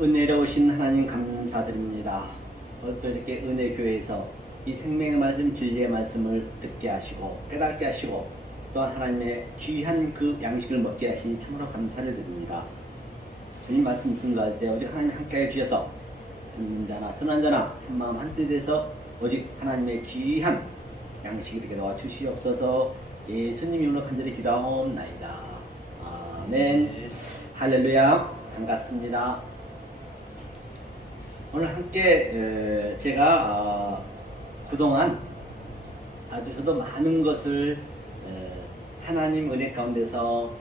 은혜로우신 하나님 감사드립니다. 오늘 또 이렇게 은혜교회에서 이 생명의 말씀, 진리의 말씀을 듣게 하시고 깨닫게 하시고 또한 하나님의 귀한 그 양식을 먹게 하시니 참으로 감사를 드립니다. 주님 말씀 증거할 때 오직 하나님 함께해 주셔서 듣는 자나 전한 자나 한마음 한뜻에서 오직 하나님의 귀한 양식이 되게 도와 주시옵소서. 예수님 이름으로 간절히 기도하옵나이다. 아멘. 할렐루야. 반갑습니다. 오늘 함께 제가 그동안 아주 저도 많은 것을 하나님 은혜 가운데서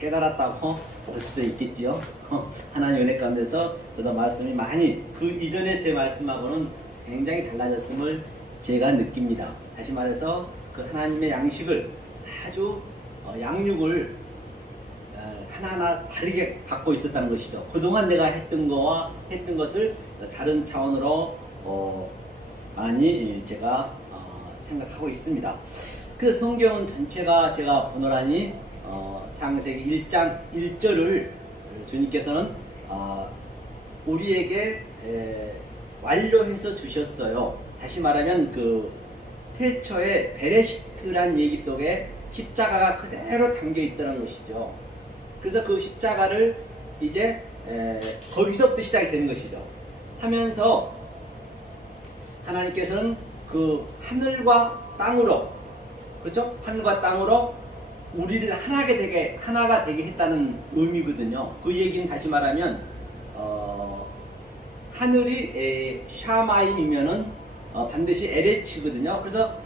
깨달았다고 그럴 수도 있겠지요. 하나님 은혜 가운데서 저도 말씀이 많이 그 이전에 제 말씀하고는 굉장히 달라졌음을 제가 느낍니다. 다시 말해서 그 하나님의 양식을 아주 양육을 하나하나 다르게 받고 있었다는 것이죠. 그동안 내가 했던 거와 했던 것을 다른 차원으로 많이 제가 생각하고 있습니다. 그래서 성경은 전체가 제가 보노라니 창세기 1장 1절을 주님께서는 우리에게 완료해서 주셨어요. 다시 말하면 그 태초의 베레시트란 얘기 속에 십자가가 그대로 담겨 있다는 것이죠. 그래서 그 십자가를 이제 거기서부터 시작이 되는 것이죠. 하면서 하나님께서는 그 하늘과 땅으로, 그렇죠? 하늘과 땅으로 우리를 하나가 되게 했다는 의미거든요. 그 얘기는 다시 말하면 하늘이 샤마임이면은 반드시 에레치거든요. 그래서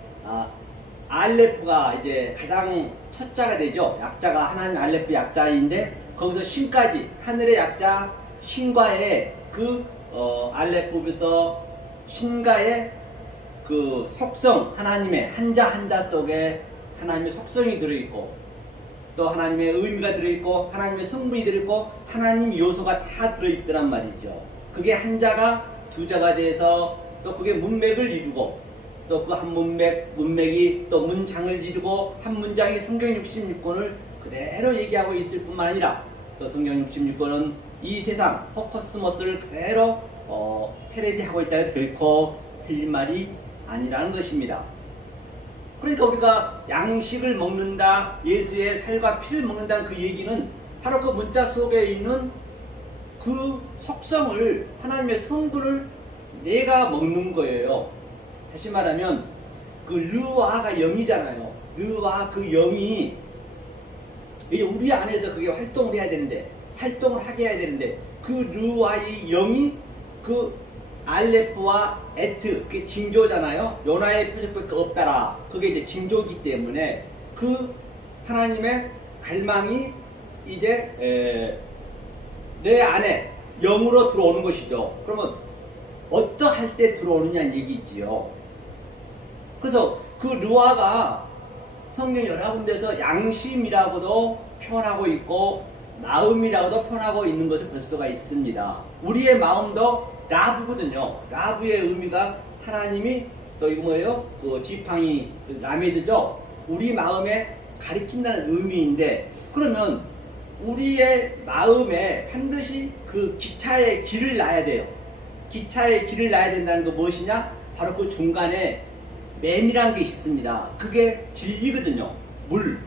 알레프가 이제 가장 첫자가 되죠. 약자가 하나님 알레프 약자인데 거기서 신까지 하늘의 약자 신과의 그 알레프부터 신과의 그 속성, 하나님의 한자 속에 하나님의 속성이 들어있고 또 하나님의 의미가 들어있고 하나님의 성분이 들어있고 하나님 요소가 다 들어있더란 말이죠. 그게 한자가 두자가 돼서 또 그게 문맥을 이루고 또 그 한 문맥이 또 문장을 이루고 한 문장이 성경 66권을 그대로 얘기하고 있을 뿐만 아니라 또 성경 66권은 이 세상 포커스머스를 그대로 패러디하고 있다 해도 결코 틀린 말이 아니라는 것입니다. 그러니까 우리가 양식을 먹는다, 예수의 살과 피를 먹는다는 그 얘기는 바로 그 문자 속에 있는 그 속성을, 하나님의 성분을 내가 먹는 거예요. 다시 말하면 그 르와가 영이잖아요. 르와 그 영이 우리 안에서 그게 활동을 해야 되는데, 활동을 하게 해야 되는데 그 르와의 영이 그 알레프와 에트, 그게 징조잖아요. 요나의 표적밖에 없다라. 그게 이제 징조이기 때문에 그 하나님의 갈망이 이제 내 안에 영으로 들어오는 것이죠. 그러면 어떠할 때 들어오느냐는 얘기지요. 그래서 그 르와가 성경 여러 군데서 양심이라고도 표현하고 있고 마음이라고도 표현하고 있는 것을 볼 수가 있습니다. 우리의 마음도 라브거든요. 라브의 의미가 하나님이 또 이거 뭐예요? 그 지팡이 라메드죠. 우리 마음에 가리킨다는 의미인데, 그러면 우리의 마음에 반드시 그 기차의 길을 놔야 돼요. 기차의 길을 놔야 된다는 거 무엇이냐? 바로 그 중간에 맴이라는 게 있습니다. 그게 진리거든요. 물.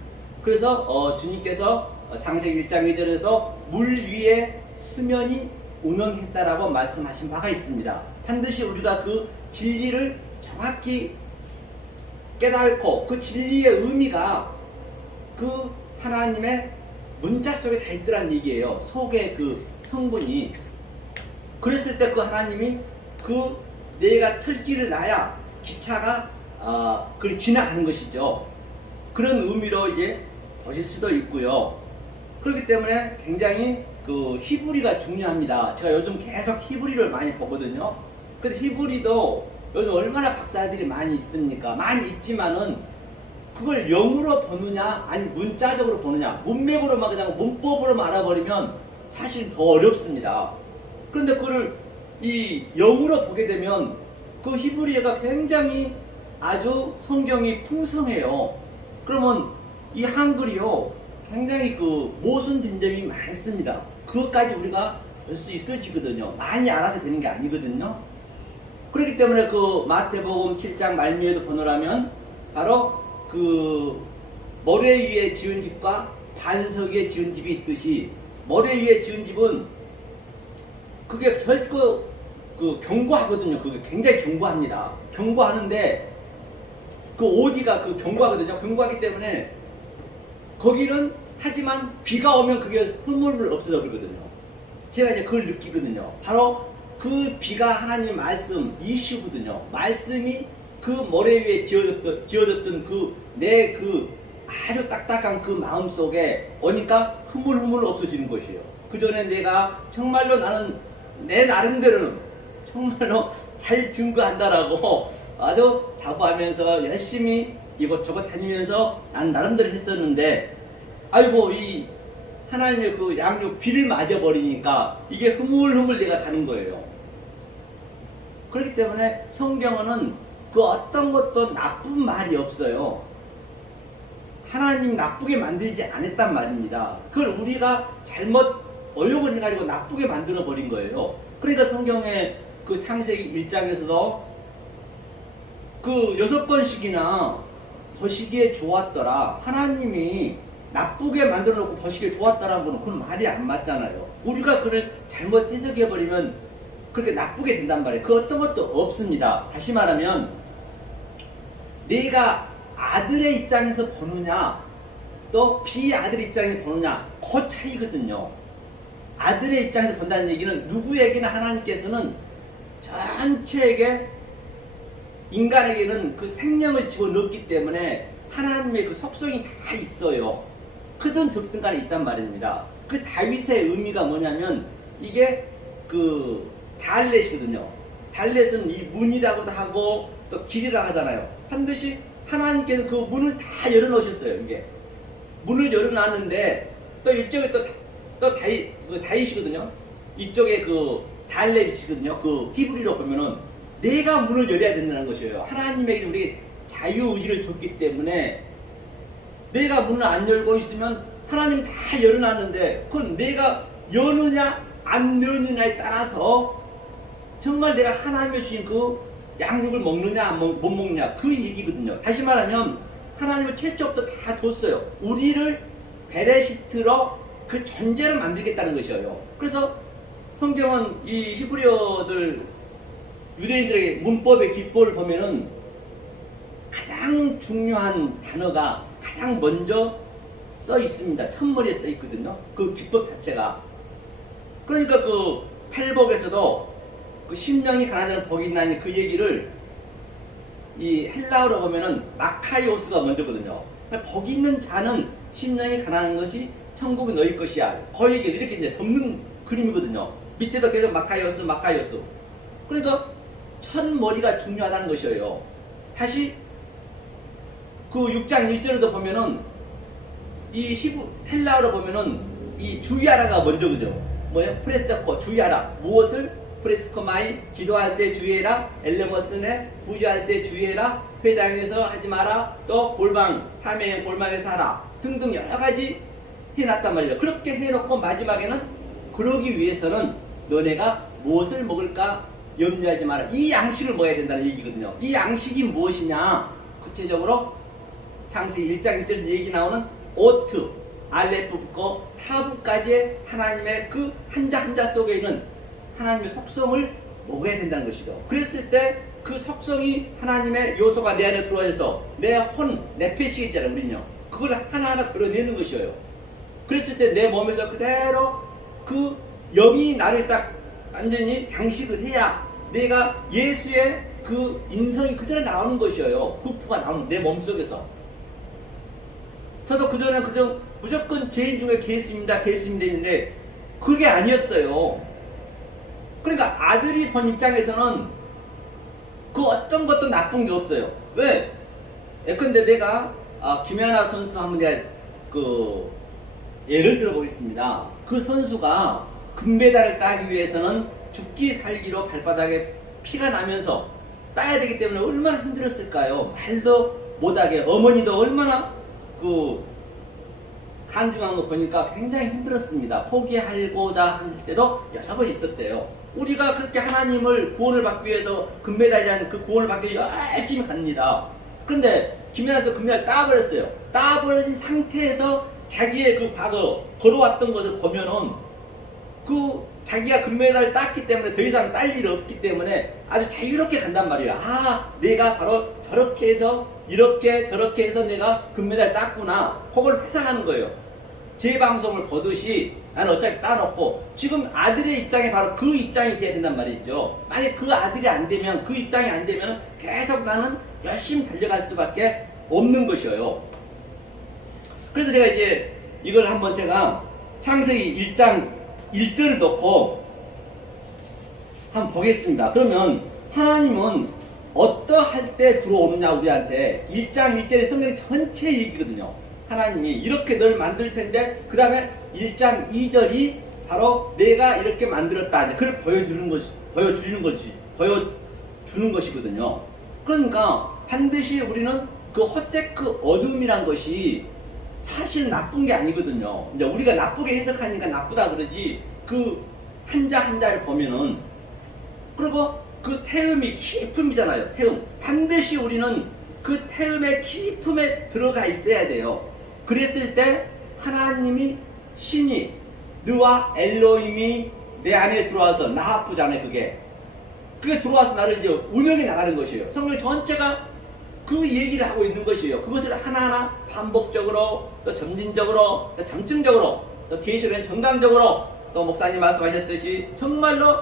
그래서 주님께서 창세기 1장 2절에서 물 위에 수면이 운행했다라고 말씀하신 바가 있습니다. 반드시 우리가 그 진리를 정확히 깨닫고 그 진리의 의미가 그 하나님의 문자 속에 다 있더란 얘기예요. 속에 그 성분이. 그랬을 때 그 하나님이 그 내가 틀길을 놔야 기차가 그걸 지나가는 것이죠. 그런 의미로 이제 보실 수도 있고요. 그렇기 때문에 굉장히 그 히브리가 중요합니다. 제가 요즘 계속 히브리를 많이 보거든요. 근데 히브리도 요즘 얼마나 박사들이 많이 있습니까? 많이 있지만은 그걸 영으로 보느냐 아니 문자적으로 보느냐, 문맥으로만 그냥 문법으로만 알아버리면 사실 더 어렵습니다. 그런데 그걸 이 영으로 보게 되면 그 히브리어가 굉장히 아주 성경이 풍성해요. 그러면 이 한글이요 굉장히 그 모순된 점이 많습니다. 그것까지 우리가 볼 수 있어지거든요. 많이 알아서 되는 게 아니거든요. 그렇기 때문에 그 마태복음 7장 말미에도 보노라면 바로 그 모래 위에 지은 집과 반석 위에 지은 집이 있듯이 모래 위에 지은 집은 그게 결코 그 견고하거든요. 그게 굉장히 견고합니다. 견고하는데 그 오디가 그 견고하거든요. 견고하기 때문에 거기는 하지만 비가 오면 그게 흐물흐물 없어져 버리거든요. 제가 이제 그걸 느끼거든요. 바로 그 비가 하나님 말씀 이슈거든요. 말씀이 그 모래 위에 지어졌던 그 내 그 아주 딱딱한 그 마음 속에 오니까 흐물흐물 없어지는 것이에요. 그 전에 내가 정말로 나는 내 나름대로는 정말로 잘 증거한다라고 아주 자부하면서 열심히 이것저것 다니면서 난 나름대로 했었는데, 아이고 이 하나님의 그 양육 비를 맞아버리니까 이게 흐물흐물 내가 가는 거예요. 그렇기 때문에 성경은 그 어떤 것도 나쁜 말이 없어요. 하나님 나쁘게 만들지 않았단 말입니다. 그걸 우리가 잘못 어려운 해가지고 나쁘게 만들어 버린 거예요. 그러니까 성경의 그 창세기 1장에서도 그 6번씩이나 보시기에 좋았더라. 하나님이 나쁘게 만들어 놓고 보시기에 좋았다라는 거는 그건 말이 안 맞잖아요. 우리가 그걸 잘못 해석해 버리면 그렇게 나쁘게 된단 말이에요. 그 어떤 것도 없습니다. 다시 말하면 내가 아들의 입장에서 보느냐 또 비아들의 입장에서 보느냐 그 차이거든요. 아들의 입장에서 본다는 얘기는 누구에게나 하나님께서는 전체에게 인간에게는 그 생명을 집어넣었기 때문에 하나님의 그 속성이 다 있어요. 크든 적든 간에 있단 말입니다. 그 다윗의 의미가 뭐냐면 이게 그 달렛이거든요. 달렛은 이 문이라고도 하고 또 길이라고 하잖아요. 반드시 하나님께서 그 문을 다 열어놓으셨어요. 이게 문을 열어놨는데 또 이쪽에 또 다윗이거든요. 이쪽에 그 달렛이거든요. 그 히브리로 보면은 내가 문을 열어야 된다는 것이에요. 하나님에게 우리 자유의지를 줬기 때문에 내가 문을 안 열고 있으면 하나님 다 열어놨는데 그건 내가 여느냐 안 여느냐에 따라서 정말 내가 하나님의 주신 그 양육을 먹느냐 못 먹느냐 그 얘기거든요. 다시 말하면 하나님은 최초부터 다 줬어요. 우리를 베레시트로 그 존재를 만들겠다는 것이에요. 그래서 성경은 이 히브리어들 유대인들에게 문법의 기법을 보면은 가장 중요한 단어가 가장 먼저 써 있습니다. 첫머리에 써 있거든요. 그 기법 자체가. 그러니까 그 팔복에서도 그 심령이 가난한 복이 있나니 그 얘기를 이 헬라어로 보면은 마카이오스가 먼저거든요. 복이 있는 자는 심령이 가난한 것이 천국이 너희 것이야. 그 얘기를 이렇게 이제 덮는 그림이거든요. 밑에도 계속 마카이오스. 그러니까 첫머리가 중요하다는 것이에요. 다시 그 6장 1절에도 보면은 이 헬라어로 보면은 이 주의하라가 먼저거든요. 뭐예요? 프레스코 주의하라. 무엇을? 프레스코마이 기도할 때 주의해라. 엘레머스네 부주할 때 주의해라. 회당에서 하지 마라. 또 골방에서 하라. 등등 여러 가지 해놨단 말이죠. 그렇게 해놓고 마지막에는 그러기 위해서는 너네가 무엇을 먹을까 염려하지 마라. 이 양식을 먹어야 된다는 얘기거든요. 이 양식이 무엇이냐? 구체적으로 창세기 1장 1절에서 얘기 나오는 오트, 알레프부터 타부까지의 하나님의 그 한자 한자 속에 있는 하나님의 속성을 먹어야 된다는 것이죠. 그랬을 때 그 속성이 하나님의 요소가 내 안에 들어와서 내 패시 있잖아요. 우리는요. 그걸 하나하나 걸어내는 것이에요. 그랬을 때 내 몸에서 그대로 그 영이 나를 딱 완전히 장식을 해야 내가 예수의 그 인성이 그대로 나오는 것이에요. 구프가 나오는 내 몸속에서. 저도 그전에는 그저 무조건 죄인 중에 예수입니다 했는데 그게 아니었어요. 그러니까 아들이 본 입장에서는 그 어떤 것도 나쁜 게 없어요. 왜? 예컨대 내가 김연아 선수 한번 내가 그 예를 들어보겠습니다. 그 선수가 금메달을 따기 위해서는 죽기 살기로 발바닥에 피가 나면서 따야 되기 때문에 얼마나 힘들었을까요? 말도 못하게 어머니도 얼마나 그 간증한 거 보니까 굉장히 힘들었습니다. 포기하고자 할 때도 여러 번 있었대요. 우리가 그렇게 하나님을 구원을 받기 위해서 금메달이라는 그 구원을 받기 위해서 열심히 갑니다. 그런데 김연아에서 금메달 따버렸어요. 따버린 상태에서 자기의 그 과거 걸어왔던 것을 보면은 그 자기가 금메달을 땄기 때문에 더 이상 딸 일이 없기 때문에 아주 자유롭게 간단 말이에요. 아, 내가 바로 저렇게 해서 이렇게 저렇게 해서 내가 금메달 땄구나. 그걸 회상하는 거예요. 제 방송을 보듯이 나는 어차피 따놓고 지금 아들의 입장에 바로 그 입장이 돼야 된단 말이죠. 만약 그 아들이 안 되면 그 입장이 안 되면 계속 나는 열심히 달려갈 수밖에 없는 것이에요. 그래서 제가 이제 이걸 한번 제가 창세기 1장 1절을 넣고 한번 보겠습니다. 그러면 하나님은 어떠할 때 들어오느냐 우리한테 1장 1절의 성경 전체 얘기거든요. 하나님이 이렇게 널 만들 텐데 그 다음에 1장 2절이 바로 내가 이렇게 만들었다. 그걸 보여주는 것이거든요. 그러니까 반드시 우리는 그 헛세크 어둠이란 것이 사실 나쁜 게 아니거든요. 이제 우리가 나쁘게 해석하니까 나쁘다 그러지 그 한자 한자를 보면은 그리고 그 태음이 깊음이잖아요. 태음. 반드시 우리는 그 태음의 깊음에 들어가 있어야 돼요. 그랬을 때 하나님이 신이 느와 엘로힘이 내 안에 들어와서 나하프잖아요. 그게 들어와서 나를 이제 운영해 나가는 것이에요. 성경 전체가 그 얘기를 하고 있는 것이에요. 그것을 하나하나 반복적으로 또 점진적으로 또 점층적으로 또 계시록엔 정당적으로 또 목사님 말씀하셨듯이 정말로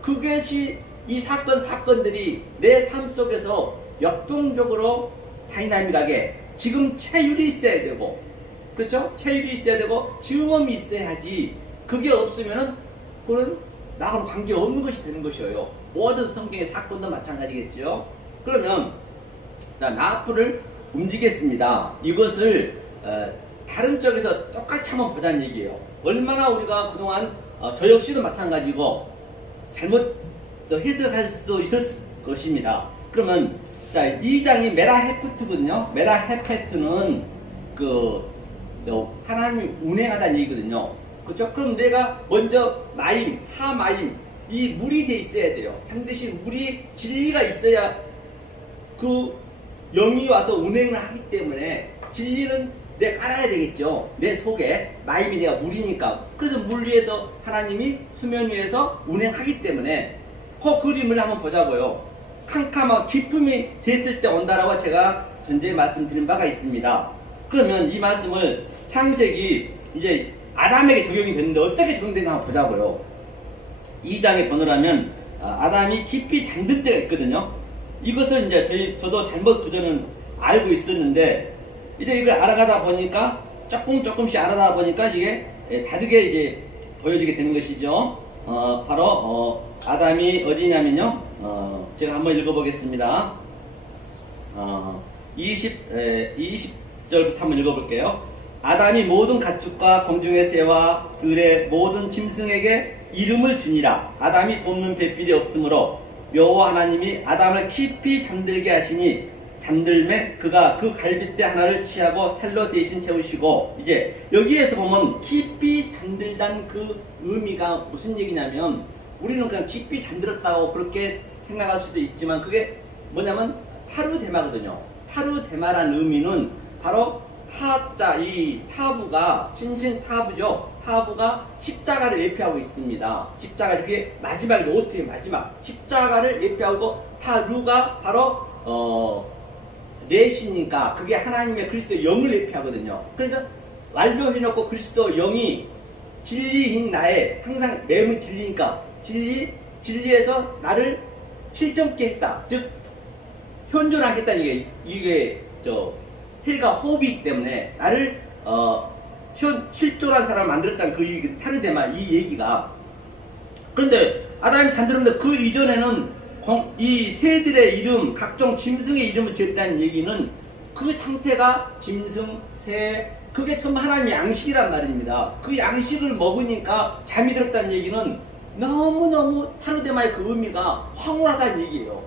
그것이 이 사건들이 내 삶 속에서 역동적으로 다이나믹하게 지금 체율이 있어야 되고 그렇죠? 체율이 있어야 되고 증험이 있어야지 그게 없으면은 그건 나하고 관계없는 것이 되는 것이에요. 모든 성경의 사건도 마찬가지겠죠. 그러면 나하프를 움직였습니다. 이것을 다른 쪽에서 똑같이 한번 보자는 얘기예요. 얼마나 우리가 그동안 저 역시도 마찬가지고 잘못 해석할 수도 있었을 것입니다. 그러면 자, 2장이 메라헤프트거든요. 메라헤페트는 하나님이 운행하다는 얘기거든요. 그렇죠? 그럼 내가 먼저 마임, 하마임 이 물이 돼 있어야 돼요. 반드시 물이 진리가 있어야 그 영이 와서 운행을 하기 때문에 진리는 내가 깔아야 되겠죠. 내 속에 마임이 내가 물이니까. 그래서 물 위에서 하나님이 수면 위에서 운행하기 때문에 그 그림을 한번 보자고요. 캄캄하고 기품이 됐을 때 온다라고 제가 전에 말씀드린 바가 있습니다. 그러면 이 말씀을 창세기 이제 아담에게 적용이 됐는데 어떻게 적용되는가 한번 보자고요. 2장에 보느라면 아담이 깊이 잠든 때가 있거든요. 이것을 이제 저도 잘못 그전은 알고 있었는데 이제 이걸 알아가다 보니까 조금씩 알아가다 보니까 이게 다르게 이제 보여지게 되는 것이죠. 바로 아담이 어디냐면요. 제가 한번 읽어보겠습니다. 20절부터 한번 읽어볼게요. 아담이 모든 가축과 공중의 새와 들의 모든 짐승에게 이름을 주니라. 아담이 돕는 배필이 없으므로 여호와 하나님이 아담을 깊이 잠들게 하시니 잠들매 그가 그 갈빗대 하나를 취하고 살로 대신 채우시고 이제 여기에서 보면 깊이 잠들단 그 의미가 무슨 얘기냐면 우리는 그냥 깊이 잠들었다고 그렇게 생각할 수도 있지만 그게 뭐냐면 타르데마거든요. 타르데마라는 의미는 바로 타자, 이 타부가 신신타부죠. 타부가 십자가를 예표하고 있습니다. 십자가 그게 마지막에 오트의 마지막 십자가를 예표하고 타루가 바로 내시니까 그게 하나님의 그리스도 영을 예표하거든요. 그러니까 완료해놓고 그리스도 영이 진리인 나에 항상 매운 진리니까 진리에서 나를 실존케 했다. 즉 현존하겠다는 이게 헬가 호흡이기 때문에 나를 실존한 사람을 만들었다는 그 얘기, 타르데마 이 얘기가. 그런데 아담이 잠들었는데 그 이전에는 이 새들의 이름, 각종 짐승의 이름을 지었다는 얘기는 그 상태가 짐승, 새, 그게 전부 하나님의 양식이란 말입니다. 그 양식을 먹으니까 잠이 들었다는 얘기는 너무너무 타르데마의 그 의미가 황홀하다는 얘기예요.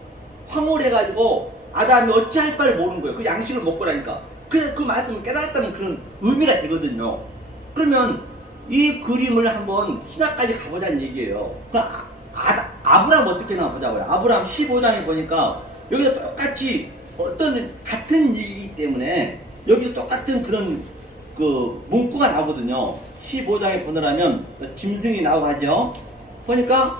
황홀해가지고 아담이 어찌할 바를 모르는 거예요. 그 양식을 먹고 나니까. 그 말씀을 깨달았다는 그런 의미가 되거든요. 그러면 이 그림을 한번 신학까지 가보자는 얘기예요. 아브람 어떻게 나와 보자고요. 아브람 15장에 보니까 여기서 똑같이 어떤 같은 얘기이기 때문에 여기도 똑같은 그런 그 문구가 나오거든요. 15장에 보느라면 짐승이 나오고 하죠. 보니까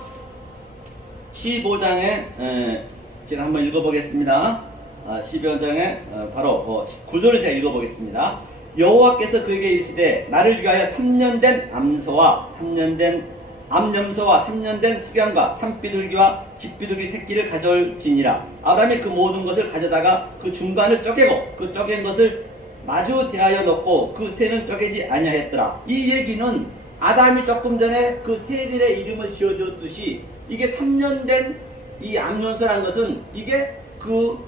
15장에 제가 한번 읽어보겠습니다. 15장에 바로 9절을 제가 읽어보겠습니다. 여호와께서 그에게 이르시되 나를 위하여 3년 된 암소와 3년 된 암염소와 3년 된 수견과 산비둘기와 집비둘기 새끼를 가져올지니라. 아브라함이 그 모든 것을 가져다가 그 중간을 쪼개고 그 쪼갠 것을 마주 대하여 놓고 그 새는 쪼개지 아니하였더라. 이 얘기는 아담이 조금 전에 그 새들의 이름을 지어줬듯이 이게 3년 된 이 암염소라는 것은 이게 그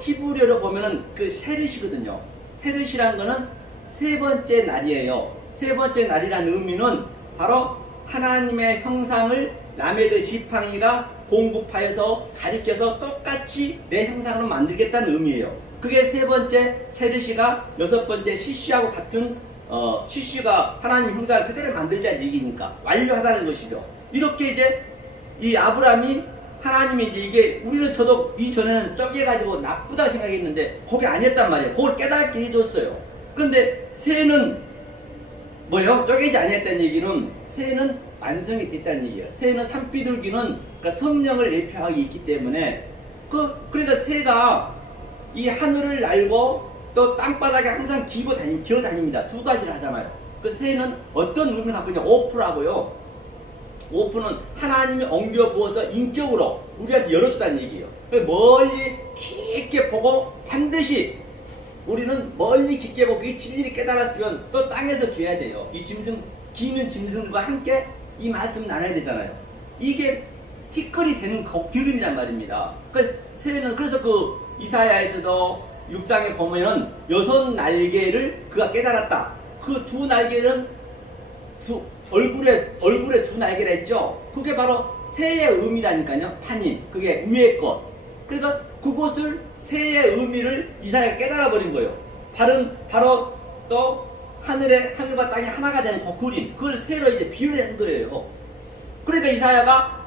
히브리어로 보면은 그 세르시거든요. 세르시라는 거는 세 번째 날이에요. 세 번째 날이라는 의미는 바로 하나님의 형상을 라메드 지팡이가 공급하여서 가리켜서 똑같이 내 형상으로 만들겠다는 의미예요. 그게 세 번째 세르시가 여섯 번째 시시하고 같은 시시가 하나님 형상을 그대로 만들자는 얘기니까 완료하다는 것이죠. 이렇게 이제 이 아브라함이 하나님이 이게 우리는 저도 이전에는 쪼개가지고 나쁘다고 생각했는데 그게 아니었단 말이에요. 그걸 깨닫게 해줬어요. 그런데 새는 뭐예요? 쪼개지 아니했다는 얘기는 새는 완성이 됐다는 얘기예요. 새는 산비둘기는 그러니까 성령을 내표하기 있기 때문에 그러니까 새가 이 하늘을 날고 또 땅바닥에 항상 기어 다닙니다. 두 가지를 하잖아요. 그 새는 어떤 의미를 갖고 있냐? 오프라고요. 오프는 하나님이 엉겨 부어서 인격으로 우리한테 열어줬다는 얘기예요. 멀리 깊게 보고 반드시 우리는 멀리 깊게 보고 이 진리를 깨달았으면 또 땅에서 기어야 돼요. 이 기는 짐승과 함께 이 말씀 나눠야 되잖아요. 이게 티끌이 되는 기름이란 말입니다. 그래서 그 이사야에서도 6장에 보면은 6날개를 그가 깨달았다. 그 두 날개는 얼굴에 두 날개를 했죠. 그게 바로 새의 의미라니까요. 판임. 그게 위의 것. 그러니까 그것을 새의 의미를 이사야가 깨달아 버린 거예요. 바로 또 하늘과 땅이 하나가 되는 그 그림. 그걸 새로 이제 비유한 거예요. 그러니까 이사야가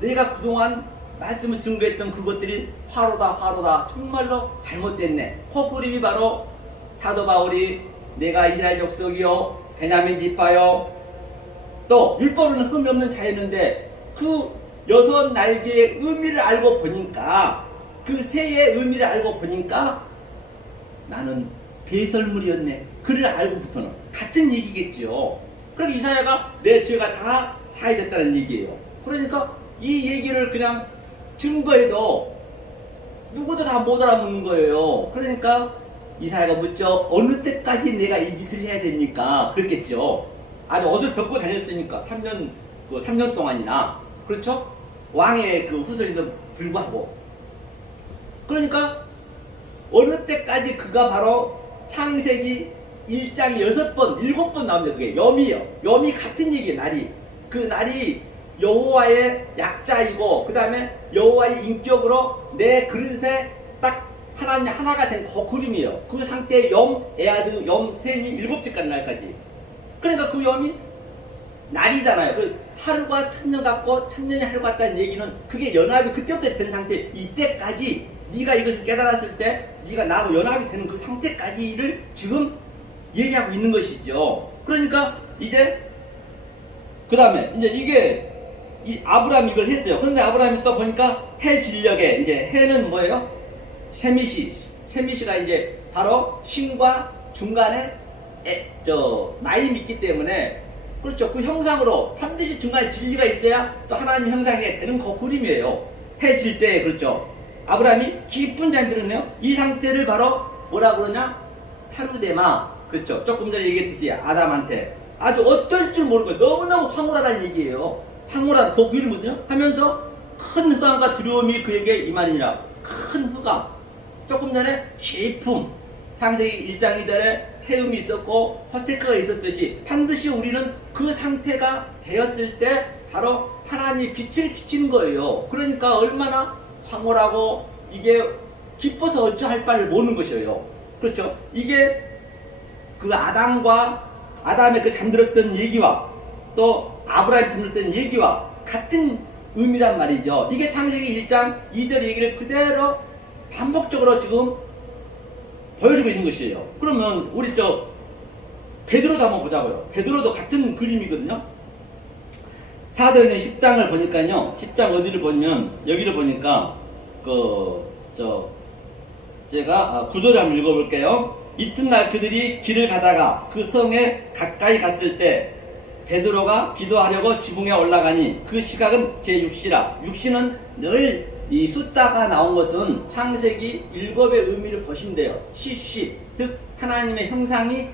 내가 그동안 말씀을 증거했던 그것들이 화로다. 정말로 잘못됐네. 그 그림이 바로 사도 바울이 내가 이스라엘 족속이요 베냐민 지파요 또 율법은 흠이 없는 자였는데 그 6날개의 의미를 알고 보니까 그 새의 의미를 알고 보니까 나는 배설물이었네. 그를 알고부터는 같은 얘기겠죠. 그럼 이사야가 내 죄가 다 사해졌다는 얘기예요. 그러니까 이 얘기를 그냥 증거해도 누구도 다 못 알아먹는 거예요. 그러니까 이사야가 묻죠. 어느 때까지 내가 이 짓을 해야 됩니까? 그랬겠죠. 아주 옷을 벗고 다녔으니까 3년 동안이나 그렇죠? 왕의 그 후손인도 불구하고 그러니까 어느 때까지 그가 바로 창세기 1장이 7번 나옵니다. 그게 염이에요. 염이 같은 얘기예요. 날이 그 날이 여호와의 약자이고 그 다음에 여호와의 인격으로 내 그릇에 딱 하나님 하나가 된 그 그림이에요. 그 상태의 염, 에아드, 염, 셋이 7째까지 날까지. 그러니까 그 염이 날이잖아요. 그 하루가 천년 같고 천년이 하루 같다는 얘기는 그게 연합이 그때부터 된 상태. 이때까지 네가 이것을 깨달았을 때 네가 나하고 연합이 되는 그 상태까지를 지금 얘기하고 있는 것이죠. 그러니까 이제 그 다음에 이제 이게 이 아브라함이 이걸 했어요. 그런데 아브라함이 또 보니까 해 진력에 이제 해는 뭐예요? 세미시가 이제 바로 신과 중간에 마임이 있기 때문에 그렇죠. 그 형상으로 반드시 중간에 진리가 있어야 또 하나님 형상이 되는 그 그림이에요. 해 질 때 그렇죠. 아브라함이 깊은 잠이 들었네요. 이 상태를 바로 뭐라 그러냐? 타르데마. 그렇죠. 조금 전에 얘기했듯이 아담한테 아주 어쩔 줄 모르고 너무너무 황홀하다는 얘기예요. 황홀한 그 이름은요? 하면서 큰 흑암과 두려움이 그에게 임하니라. 큰 흑암. 조금 전에 깊음. 창세기 1장 2절에 태음이 있었고 호세크가 있었듯이 반드시 우리는 그 상태가 되었을 때 바로 하나님의 빛을 비치는 거예요. 그러니까 얼마나 황홀하고 이게 기뻐서 어찌할 바를 모르는 것이에요. 그렇죠? 이게 그 아담의 그 잠들었던 얘기와 또 아브라함이 잠들었던 얘기와 같은 의미란 말이죠. 이게 창세기 1장 2절 얘기를 그대로 반복적으로 지금 보여주고 있는 것이에요. 그러면 우리 베드로도 한번 보자고요. 베드로도 같은 그림이거든요. 사도행전 10장을 보니까요. 10장 어디를 보면 여기를 보니까 제가 구절을 한번 읽어볼게요. 이튿날 그들이 길을 가다가 그 성에 가까이 갔을 때 베드로가 기도하려고 지붕에 올라가니 그 시각은 제6시라. 6시는 늘 이 숫자가 나온 것은 창세기 7의 의미를 보시면 돼요. 시시, 즉 하나님의 형상이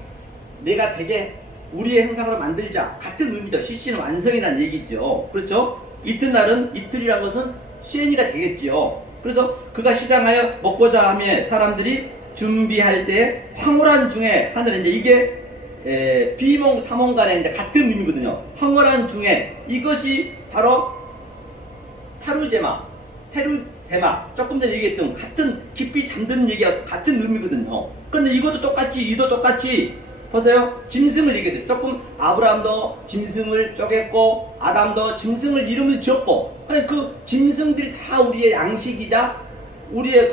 내가 되게 우리의 형상으로 만들자. 같은 의미죠. 시시는 완성이라는 얘기죠. 그렇죠? 이튿날은 이틀이라는 것은 시엔이가 되겠지요. 그래서 그가 시장하여 먹고자 하며 사람들이 준비할 때 황홀한 중에 하늘에 이제 이게 비몽 사몽간에 이제 같은 의미거든요. 황홀한 중에 이것이 바로 테루데마 조금 전에 얘기했던 같은 깊이 잠드는 얘기와 같은 의미거든요. 그런데 이도 똑같이 보세요. 짐승을 얘기했어요. 조금 아브라함도 짐승을 쪼갰고 아담도 짐승을 이름을 지었고 그 짐승들이 다 우리의 양식이자 우리의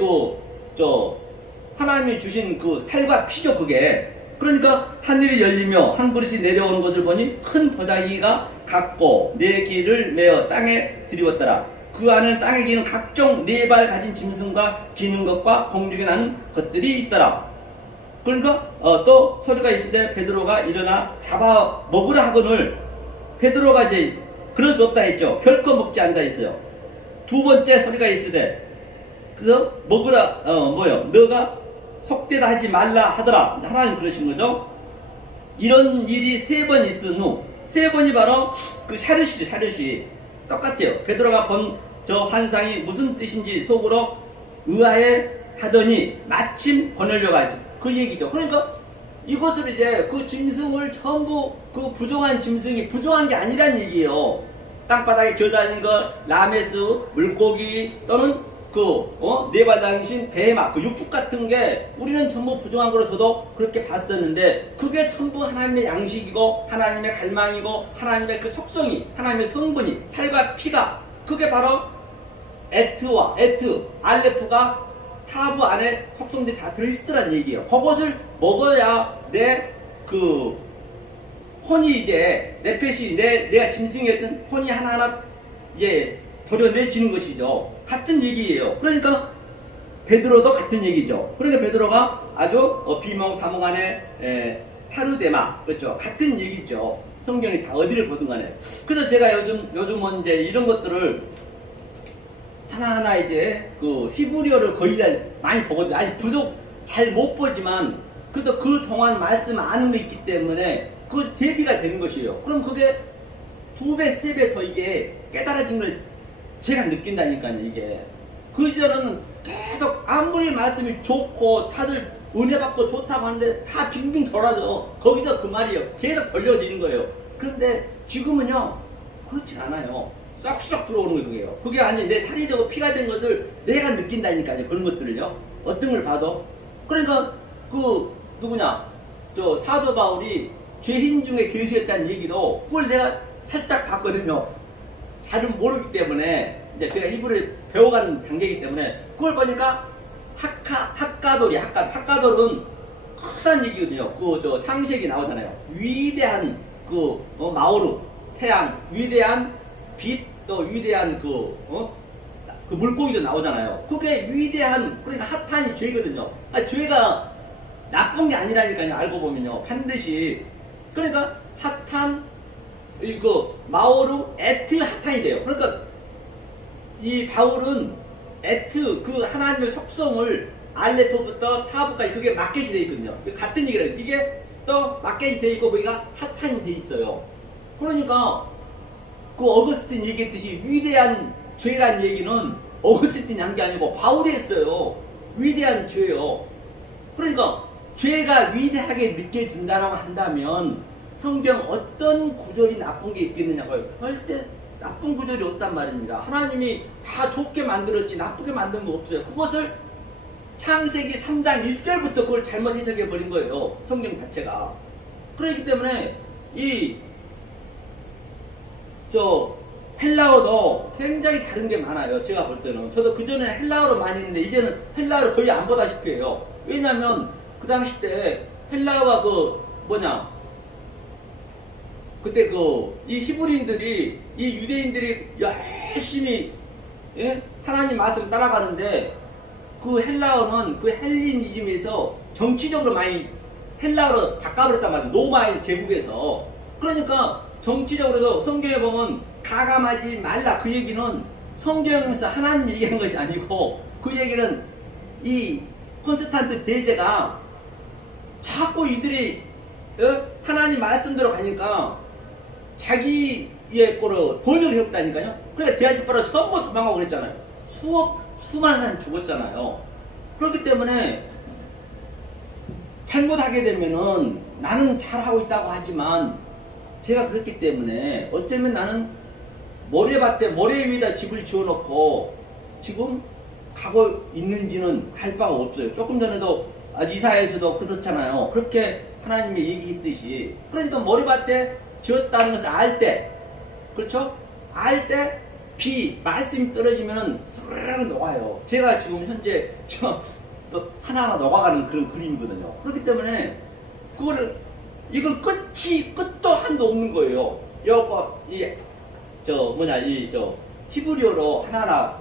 하나님이 주신 그 살과 피죠. 그게 그러니까 하늘이 열리며 한 그릇이 내려오는 것을 보니 큰 보자기가 같고 네 길을 메어 땅에 들이웠더라. 그 안에는 땅에 기는 각종 네 발 가진 짐승과 기는 것과 공중에 나는 것들이 있더라. 그러니까 또 소리가 있을 때 베드로가 일어나 잡아 먹으라 하거늘 베드로가 이제 그럴 수 없다 했죠. 결코 먹지 않다 했어요. 두 번째 소리가 있을 때 그래서 먹으라 너가 속되다 하지 말라 하더라. 하나님 그러신 거죠. 이런 일이 3번 있은 후 3번이 바로 그 샤르시 똑같아요. 베드로가 본 저 환상이 무슨 뜻인지 속으로 의아해 하더니 마침 거넬료가 그 얘기죠. 그러니까 이것을 이제 그 짐승을 전부 그 부정한 짐승이 부정한 게 아니란 얘기예요. 땅바닥에 기어다니는 거 라메스 물고기 또는 네발 당신 배마 육축 같은 게 우리는 전부 부정한 거로 저도 그렇게 봤었는데 그게 전부 하나님의 양식이고 하나님의 갈망이고 하나님의 그 속성이 하나님의 성분이 살과 피가 그게 바로 알레프가 타브 안에 속성들이 다 들어있더란 얘기예요. 그것을 먹어야 내 혼이 이제 네펫이 내가 짐승이었던 혼이 하나하나 이제 도려내지는 것이죠. 같은 얘기예요. 그러니까 베드로도 같은 얘기죠. 그러니까 베드로가 아주 비몽사몽간에 타르데마 그렇죠. 같은 얘기죠. 성경이 다 어디를 보든 간에. 그래서 제가 요즘은 이제 이런 것들을 하나하나 이제 히브리어를 거의 많이 보거든요. 아직 부족 잘 못 보지만 그래도 그 동안 말씀 아는 거 있기 때문에 그 대비가 되는 것이에요. 그럼 그게 2배, 3배 더 이게 깨달아진 걸 제가 느낀다니까요. 이게 그 이전에는 계속 아무리 말씀이 좋고 다들 은혜 받고 좋다고 하는데 다 빙빙 돌아서 거기서 그 말이에요. 계속 돌려지는 거예요. 그런데 지금은요 그렇지 않아요. 쏙쏙 들어오는 거예요. 그게 아니 내 살이 되고 피가 된 것을 내가 느낀다니까요. 그런 것들을요. 어떤 걸 봐도. 그러니까 저 사도 바울이 죄인 중에 괴수였다는 얘기도 그걸 내가 살짝 봤거든요. 잘은 모르기 때문에 이제 제가 히브리를 배워가는 단계이기 때문에 그걸 보니까 학가돌은 큰 얘기거든요. 창세기 나오잖아요. 위대한 마오르 태양, 위대한 빛, 또 위대한 그 물고기도 나오잖아요. 그게 위대한 그러니까 핫한이 죄거든요. 죄가 나쁜 게 아니라니까요. 알고 보면요. 반드시 그러니까 핫한 마오르 에트 핫한이 돼요. 그러니까 이 바울은 에트 그 하나님의 속성을 알레프부터 타브까지 그게 마켓이 돼 있거든요. 같은 얘기를 해요. 이게 또 마켓이 돼 있고 거기가 핫한이 돼 있어요. 그러니까 어거스틴 얘기했듯이 위대한 죄란 얘기는 어거스틴이 한 게 아니고 바울이 했어요. 위대한 죄요. 그러니까 죄가 위대하게 느껴진다라고 한다면 성경 어떤 구절이 나쁜 게 있겠느냐고요. 절대 나쁜 구절이 없단 말입니다. 하나님이 다 좋게 만들었지 나쁘게 만든 거 없어요. 그것을 창세기 3장 1절부터 그걸 잘못 해석해 버린 거예요. 성경 자체가. 그렇기 때문에 헬라어도 굉장히 다른 게 많아요. 제가 볼 때는. 저도 그전에 헬라어로 많이 했는데 이제는 헬라어를 거의 안 보다시피 해요. 왜냐면 그 당시 때 헬라어가 그때 이 히브리인들이, 이 유대인들이 열심히, 예? 하나님 말씀 따라가는데 그 헬라어는 그 헬리니즘에서 정치적으로 많이 헬라어로 바꿔버렸단 말이에요. 로마의 제국에서. 그러니까 정치적으로도 성경에 보면 가감하지 말라, 그 얘기는 성경에서 하나님 얘기하는 것이 아니고, 그 얘기는 이 콘스탄트 대제가 자꾸 이들이 하나님 말씀대로 가니까 자기의 거로 번역을 해왔다니까요. 그러니까 대하실바로 전부 도망가고 그랬잖아요. 수많은 사람이 죽었잖아요. 그렇기 때문에 잘못하게 되면은 나는 잘하고 있다고 하지만, 제가 그렇기 때문에 어쩌면 나는 모래 위에다 집을 지어놓고 지금 가고 있는지는 할 바가 없어요. 조금 전에도 이사야에서도 그렇잖아요. 그렇게 하나님이 얘기했듯이. 그러니까 모래밭에 지었다는 것을 알 때, 그렇죠? 알 때 말씀이 떨어지면은 스르르 녹아요. 제가 지금 현재 하나하나 녹아가는 그런 그림이거든요. 그렇기 때문에 이걸 끝도 한도 없는 거예요. 히브리어로 하나하나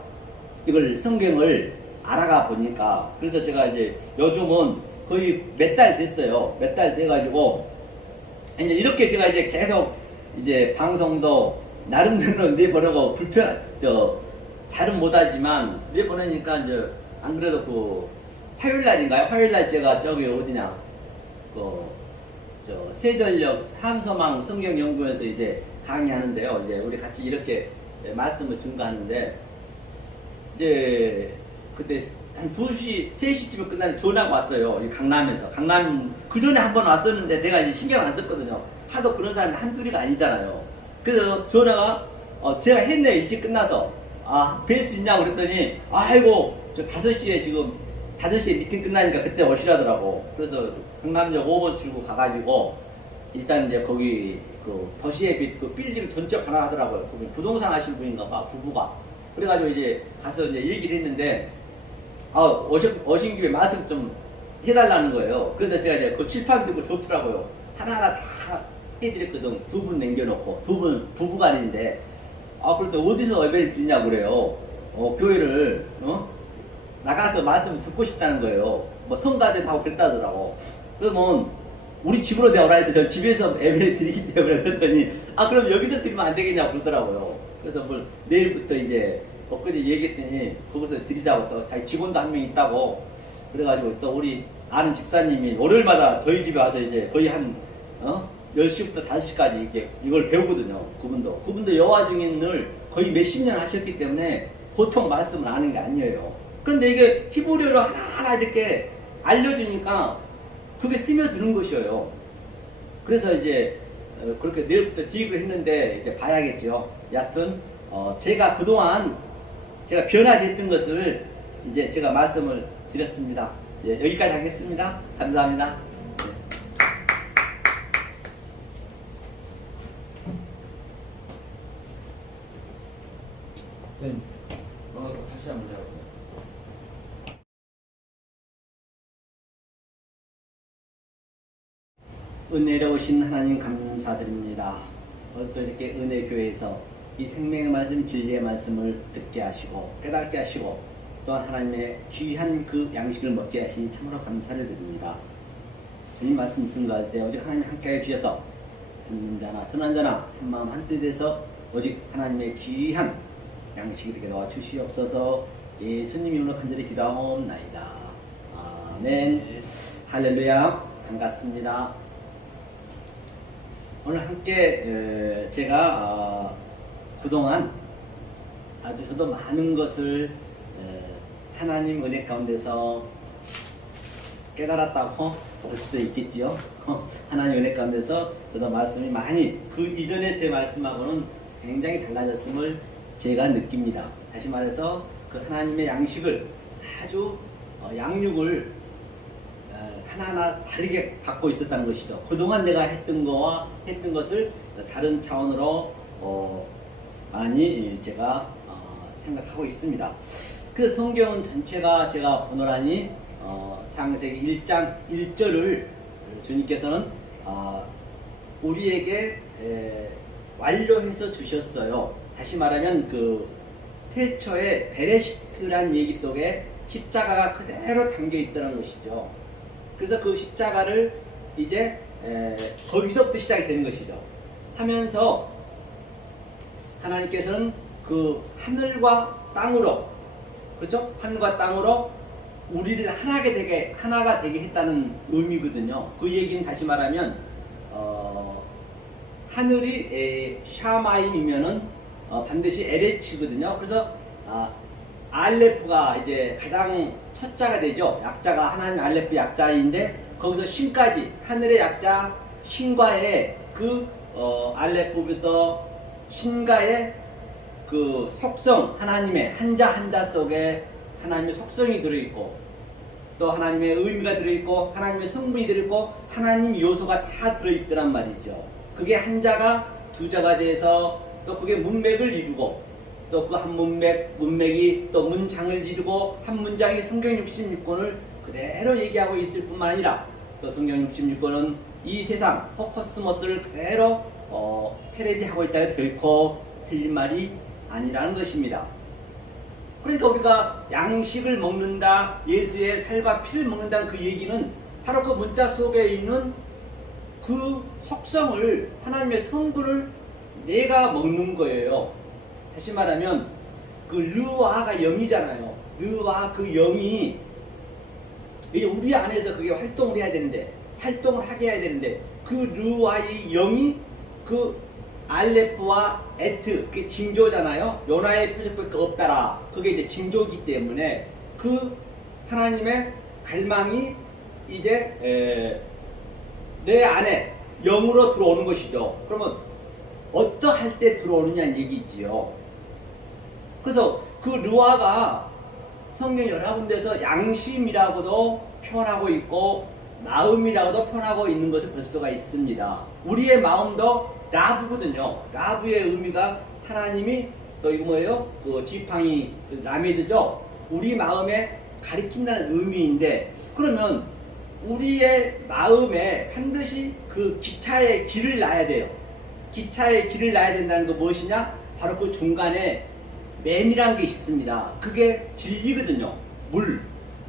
이걸 성경을 알아가 보니까, 그래서 제가 이제 요즘은 거의 몇 달 됐어요. 몇 달 돼가지고 이제 이렇게 제가 이제 계속 이제 방송도 나름대로 내보내고 잘은 못하지만 내보내니까 이제 안 그래도 화요일날인가요? 화요일날 제가 세전력 산소망 성경연구원에서 이제 강의하는데요. 이제 우리 같이 이렇게 말씀을 증거하는데, 이제 그때 한 2시, 3시쯤에 끝나서 전화가 왔어요. 강남에서. 그 전에 한 번 왔었는데 내가 이제 신경 안 썼거든요. 하도 그런 사람이 한둘이가 아니잖아요. 그래서 전화가, 제가 했네, 일찍 끝나서. 뵐 수 있냐고 그랬더니, 아이고, 5시에 미팅 끝나니까 그때 오시라더라고. 그래서 강남역 5번 출구 가가지고, 일단 이제 거기, 도시의 빛, 빌딩 전적 하나 하더라고요. 거기 부동산 하신 분인가 봐, 부부가. 그래가지고 이제 가서 이제 얘기를 했는데, 오신 김에 말씀 좀 해달라는 거예요. 그래서 제가 이제 그 칠판 들고 좋더라고요. 하나하나 다 해드렸거든. 2분 남겨놓고. 2분 부부간인데, 그런데 어디서 예배를 드리냐고 그래요. 교회를, 나가서 말씀을 듣고 싶다는 거예요. 성가대 하고 그랬다더라고. 그러면, 우리 집으로 내오라 해서 저 집에서 예배를 드리기 때문에 그랬더니, 그럼 여기서 드리면 안 되겠냐고 그러더라고요. 그래서 내일부터 이제, 엊그제 얘기했더니, 거기서 드리자고 또, 자기 직원도 한 명 있다고. 그래가지고 또 우리 아는 집사님이 월요일마다 저희 집에 와서 이제 거의 한, 10시부터 5시까지 이걸 배우거든요. 그분도 여호와 증인을 거의 몇십 년 하셨기 때문에 보통 말씀을 아는 게 아니에요. 그런데 이게 히브리어로 하나하나 이렇게 알려주니까 그게 스며드는 것이에요. 그래서 이제 그렇게 내일부터 디귿을 했는데 이제 봐야겠죠. 여하튼 제가 그동안 제가 변화됐던 것을 이제 제가 말씀을 드렸습니다. 예, 여기까지 하겠습니다. 감사합니다. 네. 다시 한번 해요. 은혜로우신 하나님 감사드립니다. 또 이렇게 은혜교회에서 이 생명의 말씀, 진리의 말씀을 듣게 하시고 깨닫게 하시고 또한 하나님의 귀한 그 양식을 먹게 하시니 참으로 감사를 드립니다. 이 말씀 증거할 때 오직 하나님 함께해 주셔서 듣는 자나 전한 자나 한마음 한뜻에서 오직 하나님의 귀한 양식이 되게 놓아 주시옵소서. 예수님 이름으로 간절히 기도하옵나이다. 아멘. 할렐루야. 반갑습니다. 오늘 함께 제가 그동안 아주 저도 많은 것을 하나님 은혜 가운데서 깨달았다고 볼 수도 있겠지요. 하나님 은혜 가운데서 저도 말씀이 많이 그 이전에 제 말씀하고는 굉장히 달라졌음을 제가 느낍니다. 다시 말해서 그 하나님의 양식을 아주 양육을 하나하나 다르게 받고 있었다는 것이죠. 그동안 내가 했던 거와 했던 것을 다른 차원으로 많이 제가 생각하고 있습니다. 그래서 성경은 전체가 제가 보노라니 창세기 1장 1절을 주님께서는 우리에게 완료해서 주셨어요. 다시 말하면 그 태초의 베레시트란 얘기 속에 십자가가 그대로 담겨 있다는 것이죠. 그래서 그 십자가를 이제 거기서부터 시작이 되는 것이죠. 하면서 하나님께서는 그 하늘과 땅으로, 그렇죠? 하늘과 땅으로 우리를 하나가 되게 했다는 의미거든요. 그 얘기는 다시 말하면 하늘이 샤마임이면은 반드시 LH거든요. 그래서 알레프가 이제 가장 첫자가 되죠. 약자가 하나님 알레프 약자인데 거기서 신까지 하늘의 약자 신과의 그 알레프부터 신과의 그 속성, 하나님의 한자 한자 속에 하나님의 속성이 들어있고 또 하나님의 의미가 들어있고 하나님의 성분이 들어있고 하나님 요소가 다 들어있더란 말이죠. 그게 한자가 두자가 돼서 또 그게 문맥을 이루고 또 그 한 문맥이 또 문장을 이루고 한 문장이 성경 66권을 그대로 얘기하고 있을 뿐만 아니라 또 성경 66권은 이 세상 포커스머스를 그대로 패러디하고 있다 해도 결코 틀린 말이 아니라는 것입니다. 그러니까 우리가 양식을 먹는다, 예수의 살과 피를 먹는다는 그 얘기는 바로 그 문자 속에 있는 그 속성을, 하나님의 성분을 내가 먹는 거예요. 다시 말하면 그 르와가 영이잖아요. 르와 그 영이 우리 안에서 그게 활동을 해야 되는데, 활동을 하게 해야 되는데 그 르와의 영이 그 알레프와 에트, 그게 징조잖아요. 요나의 표적밖에 없다라. 그게 이제 징조이기 때문에 그 하나님의 갈망이 이제 내 안에 영으로 들어오는 것이죠. 그러면 어떠할 때 들어오느냐는 얘기지요. 그래서 그 르와가 성경 여러 군데서 양심이라고도 표현하고 있고 마음이라고도 표현하고 있는 것을 볼 수가 있습니다. 우리의 마음도 라브거든요. 라브의 의미가 하나님이 또 이거 뭐예요? 그 지팡이 라메드죠. 우리 마음에 가리킨다는 의미인데, 그러면 우리의 마음에 반드시 그 기차의 길을 놔야 돼요. 기차의 길을 놔야 된다는 거 무엇이냐? 바로 그 중간에 맨이라는 게 있습니다. 그게 진리거든요. 물.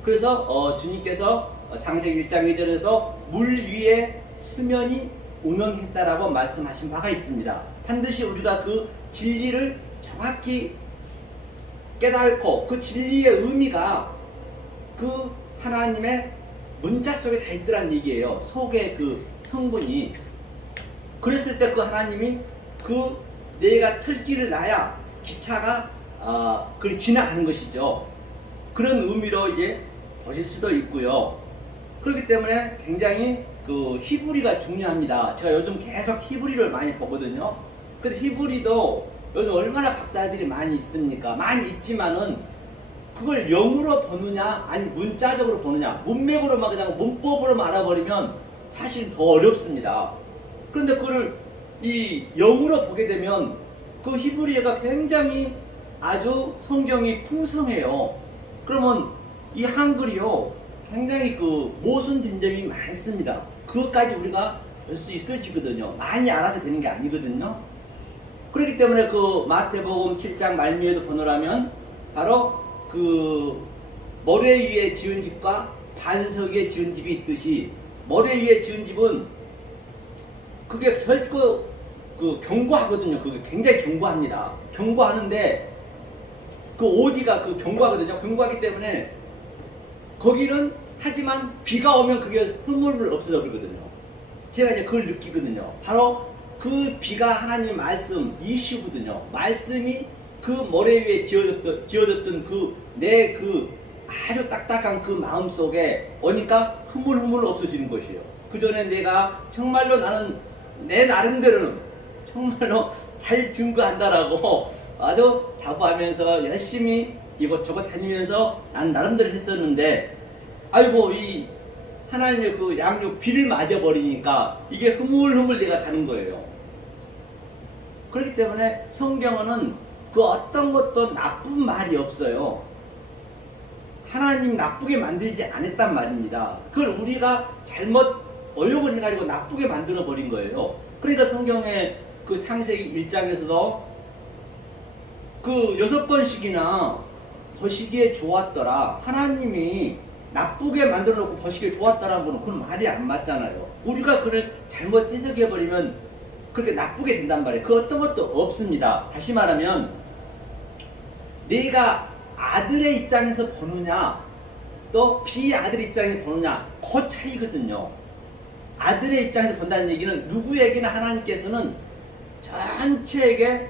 그래서 주님께서 창세기 1장 2절에서 물 위에 수면이 운행했다라고 말씀하신 바가 있습니다. 반드시 우리가 그 진리를 정확히 깨닫고 그 진리의 의미가 그 하나님의 문자 속에 다 있더란 얘기예요. 속에 그 성분이. 그랬을 때 그 하나님이 그 내가 틀길을 놔야 기차가 그걸 지나가는 것이죠. 그런 의미로 이제 보실 수도 있고요. 그렇기 때문에 굉장히 그 히브리가 중요합니다. 제가 요즘 계속 히브리를 많이 보거든요. 근데 히브리도 요즘 얼마나 박사들이 많이 있습니까? 많이 있지만은 그걸 영으로 보느냐 아니 문자적으로 보느냐, 문맥으로만 그냥 문법으로만 알아버리면 사실 더 어렵습니다. 그런데 그걸 이 영으로 보게 되면 그 히브리어가 굉장히 아주 성경이 풍성해요. 그러면 이 한글이요 굉장히 그 모순된 점이 많습니다. 그것까지 우리가 볼 수 있어지거든요. 많이 알아서 되는 게 아니거든요. 그렇기 때문에 그 마태복음 7장 말미에도 보노라면 바로 그 모래 위에 지은 집과 반석 위에 지은 집이 있듯이, 모래 위에 지은 집은 그게 결코 그 경고하거든요. 그게 굉장히 경고합니다. 경고하는데 그 어디가 그 경고하거든요. 경고하기 때문에 거기는 하지만 비가 오면 그게 흐물흐물 없어져 버리거든요. 제가 이제 그걸 느끼거든요. 바로 그 비가 하나님 말씀 이슈거든요. 말씀이 그 모래 위에 지어졌던 그 내 그 아주 딱딱한 그 마음 속에 오니까 흐물흐물 없어지는 것이에요. 그 전에 내가 정말로 나는 내 나름대로는 정말로 잘 증거한다라고 아주 자부하면서 열심히 이곳저곳 다니면서 난 나름대로 했었는데 아이고 이 하나님의 그 양육 비를 맞아버리니까 이게 흐물흐물 내가 가는 거예요. 그렇기 때문에 성경은 그 어떤 것도 나쁜 말이 없어요. 하나님 나쁘게 만들지 않았단 말입니다. 그걸 우리가 잘못 어려고 해가지고 나쁘게 만들어 버린 거예요. 그러니까 성경의 그 창세기 1장에서도 그 6번씩이나 보시기에 좋았더라. 하나님이 나쁘게 만들어 놓고 보시기에 좋았다라는 거는 그건 말이 안 맞잖아요. 우리가 그걸 잘못 해석해 버리면 그렇게 나쁘게 된단 말이에요. 그 어떤 것도 없습니다. 다시 말하면 내가 아들의 입장에서 보느냐 또 비아들의 입장에서 보느냐 그 차이거든요. 아들의 입장에서 본다는 얘기는 누구에게나 하나님께서는 전체에게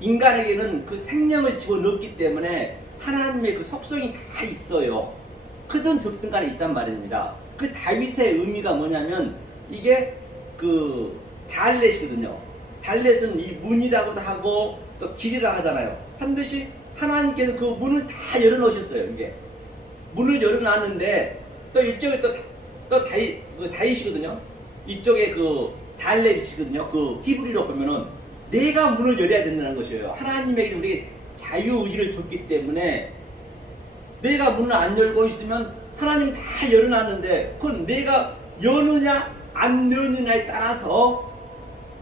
인간에게는 그 생명을 집어넣었기 때문에 하나님의 그 속성이 다 있어요. 크든 적든 간에 있단 말입니다. 그 다윗의 의미가 뭐냐면 이게 그 달렛이거든요. 달렛은 이 문이라고도 하고 또 길이라고 하잖아요. 반드시 하나님께서 그 문을 다 열어놓으셨어요. 이게 문을 열어놨는데 또 이쪽에 또 다윗이거든요. 이쪽에 그 달렛이거든요. 그 히브리로 보면은 내가 문을 열어야 된다는 것이에요. 하나님에게 우리 자유의지를 줬기 때문에 내가 문을 안 열고 있으면 하나님 다 열어놨는데 그건 내가 여느냐 안 여느냐에 따라서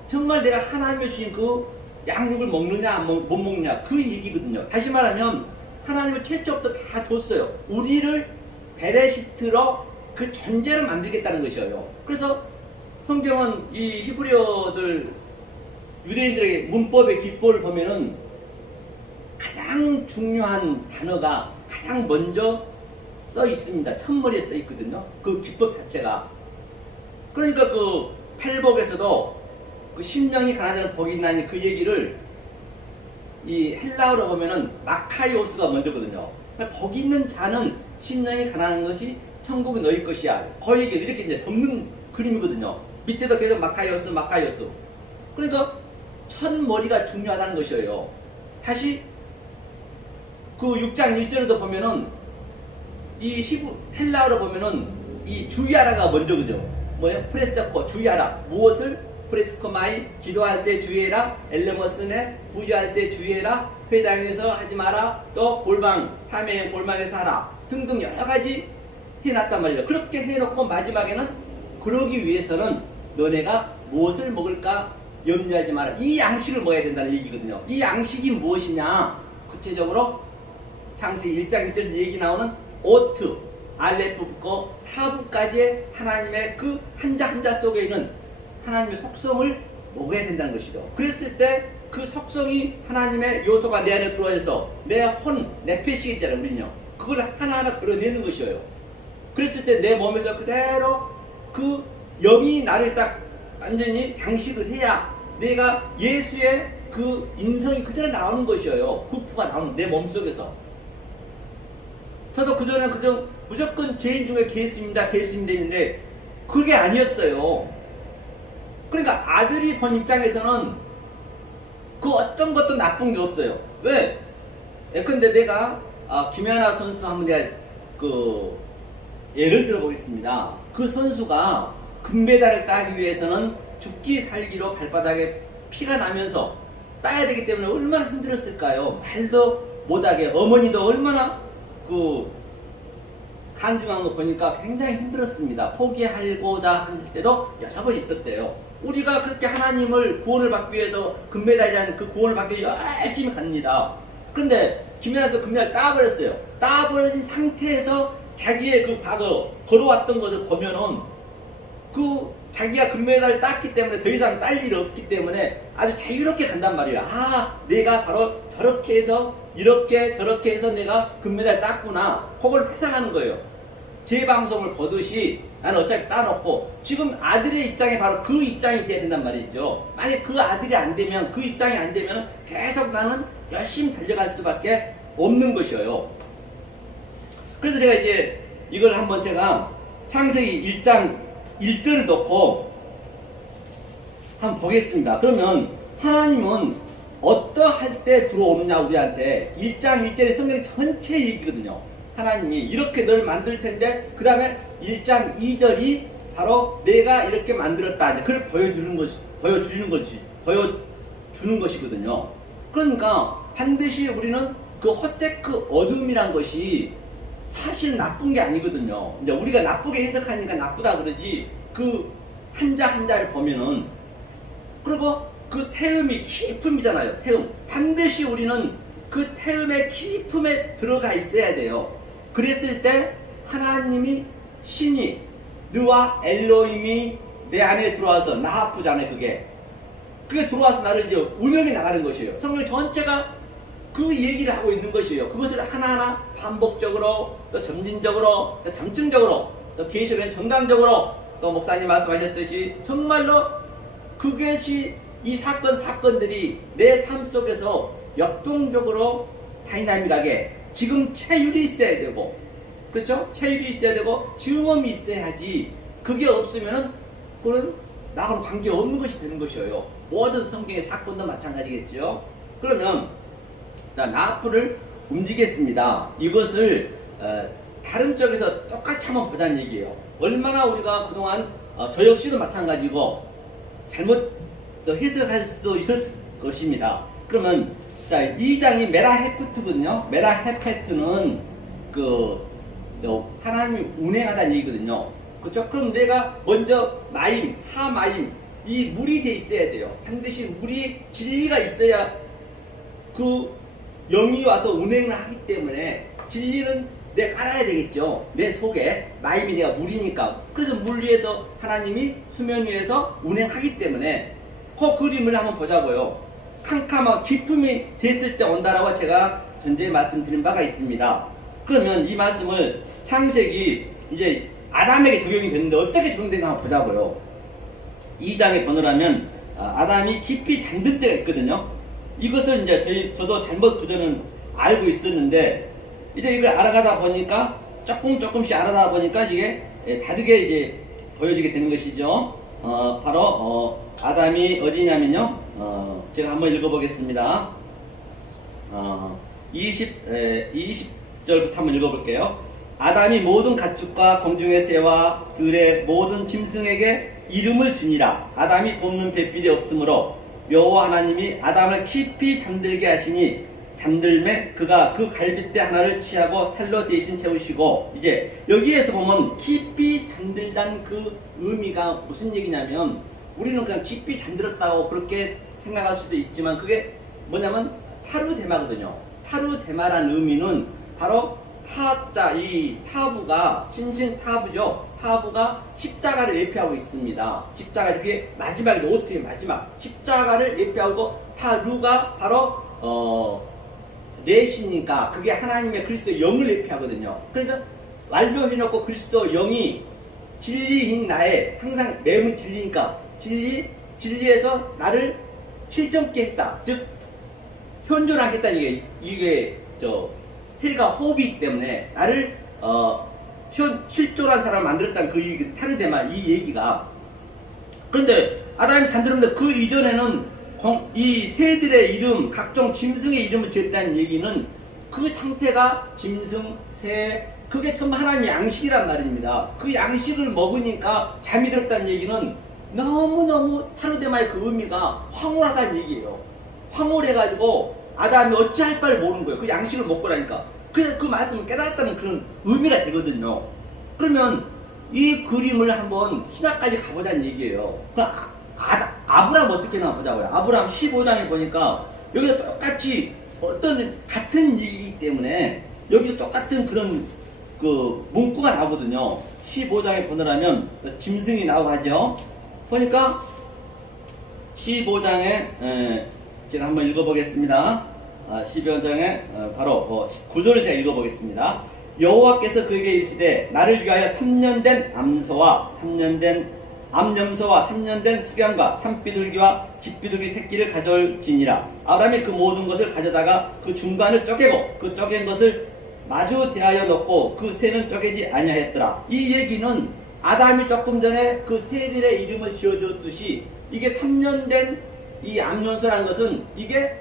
정말 내가 하나님이 주신 그 양육을 먹느냐 못 먹느냐 그 얘기거든요. 다시 말하면 하나님은 최초부터 다 줬어요. 우리를 베레시트로 그 존재로 만들겠다는 것이에요. 그래서 성경은 이 히브리어들 유대인들에게 문법의 기법을 보면은 가장 중요한 단어가 가장 먼저 써 있습니다. 첫머리에 써 있거든요. 그 기법 자체가. 그러니까 그 팔복에서도 그 심령이 가난한 복이 있나니 그 얘기를 이 헬라어로 보면은 마카이오스가 먼저거든요. 그러니까 복이 있는 자는 심령이 가난한 것이 천국이 너희 것이야. 그 얘기를 이렇게 이제 덮는 그림이거든요. 밑에도 계속 마카이오스. 그러니까 첫머리가 중요하다는 것이에요. 다시 그 6장 1절에도 보면은 이 헬라어로 보면은 이 주의하라가 먼저거든요. 뭐예요? 프레스코 주의하라. 무엇을? 프레스코마이 기도할 때 주의해라. 엘레머스네 부지할 때 주의해라. 회당에서 하지 마라. 또 탐의 골방에서 하라. 등등 여러 가지 해놨단 말이에요. 그렇게 해놓고 마지막에는 그러기 위해서는 너네가 무엇을 먹을까 염려하지 마라. 이 양식을 먹어야 된다는 얘기거든요. 이 양식이 무엇이냐? 구체적으로 창세기 1장 1절에서 얘기 나오는 오트, 알레프부터 타부까지의 하나님의 그 한자 한자 속에 있는 하나님의 속성을 먹어야 된다는 것이죠. 그랬을 때 그 속성이 하나님의 요소가 내 안에 들어와서 내 혼, 내 패시겠잖아요. 우리는요. 그걸 하나하나 그려내는 것이에요. 그랬을 때 내 몸에서 그대로 그 영이 나를 딱 완전히 장식을 해야 내가 예수의 그 인성이 그대로 나오는 것이에요. 구프가 나오는 내 몸속에서. 저도 그전에 그저 무조건 죄인 중에 예수입니다 했는데 그게 아니었어요. 그러니까 아들이 본 입장에서는 그 어떤 것도 나쁜 게 없어요. 왜? 예컨대 내가 김연아 선수 한번 내가 그 예를 들어보겠습니다. 그 선수가 금메달을 따기 위해서는 죽기 살기로 발바닥에 피가 나면서 따야 되기 때문에 얼마나 힘들었을까요? 말도 못하게 어머니도 얼마나 그 간증한 거 보니까 굉장히 힘들었습니다. 포기하고자 할 때도 여러 번 있었대요. 우리가 그렇게 하나님을 구원을 받기 위해서 금메달이라는 그 구원을 받기 위해서 열심히 갑니다. 그런데 김연아서 금메달 따버렸어요. 따버린 상태에서 자기의 그 과거 걸어왔던 것을 보면은 그 자기가 금메달을 땄기 때문에 더 이상 딸 일이 없기 때문에 아주 자유롭게 간단 말이에요. 내가 바로 저렇게 해서 이렇게 저렇게 해서 내가 금메달 땄구나. 그걸 회상하는 거예요. 제 방송을 보듯이 나는 어차피 따놓고 지금 아들의 입장이 바로 그 입장이 돼야 된단 말이죠. 만약 그 아들이 안 되면 그 입장이 안 되면 계속 나는 열심히 달려갈 수밖에 없는 것이에요. 그래서 제가 이제 이걸 한번 제가 창세기 1장 1절을 넣고 한번 보겠습니다. 그러면 하나님은 어떠할 때 들어오느냐 우리한테 1장 1절의 성경 전체 얘기거든요. 하나님이 이렇게 널 만들 텐데 그 다음에 1장 2절이 바로 내가 이렇게 만들었다. 그걸 보여주는 것이거든요. 그러니까 반드시 우리는 그 헛세크 어둠이란 것이 사실 나쁜 게 아니거든요. 근데 우리가 나쁘게 해석하니까 나쁘다 그러지, 그 한자 한자를 보면은, 그리고 그 태음이 깊음이잖아요. 태음. 반드시 우리는 그 태음의 깊음에 들어가 있어야 돼요. 그랬을 때 하나님이, 신이, 느와 엘로힘이 내 안에 들어와서, 나하프잖아요. 그게 들어와서 나를 이제 운영해 나가는 것이에요. 성경 전체가 그 얘기를 하고 있는 것이에요. 그것을 하나하나 반복적으로, 또 점진적으로, 또 점층적으로, 또 계시록엔 정당적으로, 또 목사님 말씀하셨듯이 정말로 그것이, 이 사건들이 내 삶 속에서 역동적으로 다이나믹하게 지금 체율이 있어야 되고, 그렇죠? 체율이 있어야 되고 증험이 있어야지. 그게 없으면은 그건 나하고는 관계없는 것이 되는 것이에요. 모든 성경의 사건도 마찬가지겠죠. 그러면 나하프를 움직였습니다. 이것을 다른 쪽에서 똑같이 한번 보자는 얘기예요. 얼마나 우리가 그동안 저 역시도 마찬가지고 잘못 해석할 수도 있었을 것입니다. 그러면 자, 2장이 메라헤프트거든요. 메라헤페트는 하나님이 운행하다는 얘기거든요. 그렇죠? 그럼 내가 먼저 마임, 하마임, 이 물이 돼 있어야 돼요. 반드시 물이, 진리가 있어야 그 영이 와서 운행을 하기 때문에 진리는 내가 알아야 되겠죠. 내 속에 마임이 내가 물이니까. 그래서 물 위에서 하나님이 수면 위에서 운행하기 때문에 그 그림을 한번 보자고요. 캄캄하고 기품이 됐을 때 온다라고 제가 전에 말씀드린 바가 있습니다. 그러면 이 말씀을 창세기 이제 아담에게 적용이 됐는데 어떻게 적용되는가 한번 보자고요. 2장에 보느라면 아담이 깊이 잠든 때가 있거든요. 이것을 이제 저도 잘못 그전은 알고 있었는데, 이제 이걸 알아가다 보니까 조금씩 알아가다 보니까 이게 다르게 이제 보여지게 되는 것이죠. 바로 아담이 어디냐면요. 제가 한번 읽어보겠습니다. 20절부터 한번 읽어볼게요. 아담이 모든 가축과 공중의 새와 들의 모든 짐승에게 이름을 주니라. 아담이 돕는 배필이 없으므로 여호와 하나님이 아담을 깊이 잠들게 하시니 잠들매 그가 그 갈빗대 하나를 취하고 살로 대신 채우시고, 이제 여기에서 보면 깊이 잠들단 그 의미가 무슨 얘기냐면, 우리는 그냥 깊이 잠들었다고 그렇게 생각할 수도 있지만 그게 뭐냐면 타르데마거든요. 타르데마라는 의미는 바로 타자, 이 타부가 신신타부죠. 타부가 십자가를 예표하고 있습니다. 십자가, 그게 마지막이죠. 오트의 마지막 십자가를 예표하고, 타루가 바로 내시니까 그게 하나님의 그리스도의 영을 예표하거든요. 그러니까 완료해놓고 그리스도 영이 진리인 나의, 항상 내면 진리니까 진리에서 나를 실존케 했다. 즉 현존하겠다는 이게 헬가 호흡이기 때문에 나를 실존한 사람을 만들었다는 그 타르데마, 이 얘기가. 그런데 아담이 잠들었는데 그 이전에는 이 새들의 이름, 각종 짐승의 이름을 지었다는 얘기는 그 상태가 짐승, 새, 그게 전부 하나님의 양식이란 말입니다. 그 양식을 먹으니까 잠이 들었다는 얘기는 너무너무 타르데마의 그 의미가 황홀하다는 얘기예요. 황홀해가지고 아담이 어찌할 바를 모르는 거예요. 그 양식을 먹고 나니까. 그 말씀을 깨달았다는 그런 의미가 되거든요. 그러면 이 그림을 한번 신학까지 가보자는 얘기예요. 아브람 어떻게 나와 보자고요. 아브람 15장에 보니까 여기서 똑같이 같은 얘기이기 때문에 여기도 똑같은 그런 문구가 나오거든요. 15장에 보느라면 짐승이 나오고 하죠. 보니까 15장에 제가 한번 읽어보겠습니다. 15장에 바로 9절을 제가 읽어보겠습니다. 여호와께서 그에게 이르시되 나를 위하여 3년 된 암소와 3년 된 암염소와 3년 된 수견과 산비둘기와 집비둘기 새끼를 가져올지니라. 아브람이 그 모든 것을 가져다가 그 중간을 쪼개고 그 쪼갠 것을 마주 대하여 놓고 그 새는 쪼개지 아니하였더라. 이 얘기는 아담이 조금 전에 그 새들의 이름을 지어줬듯이 이게 3년 된 이 암염소라는 것은 이게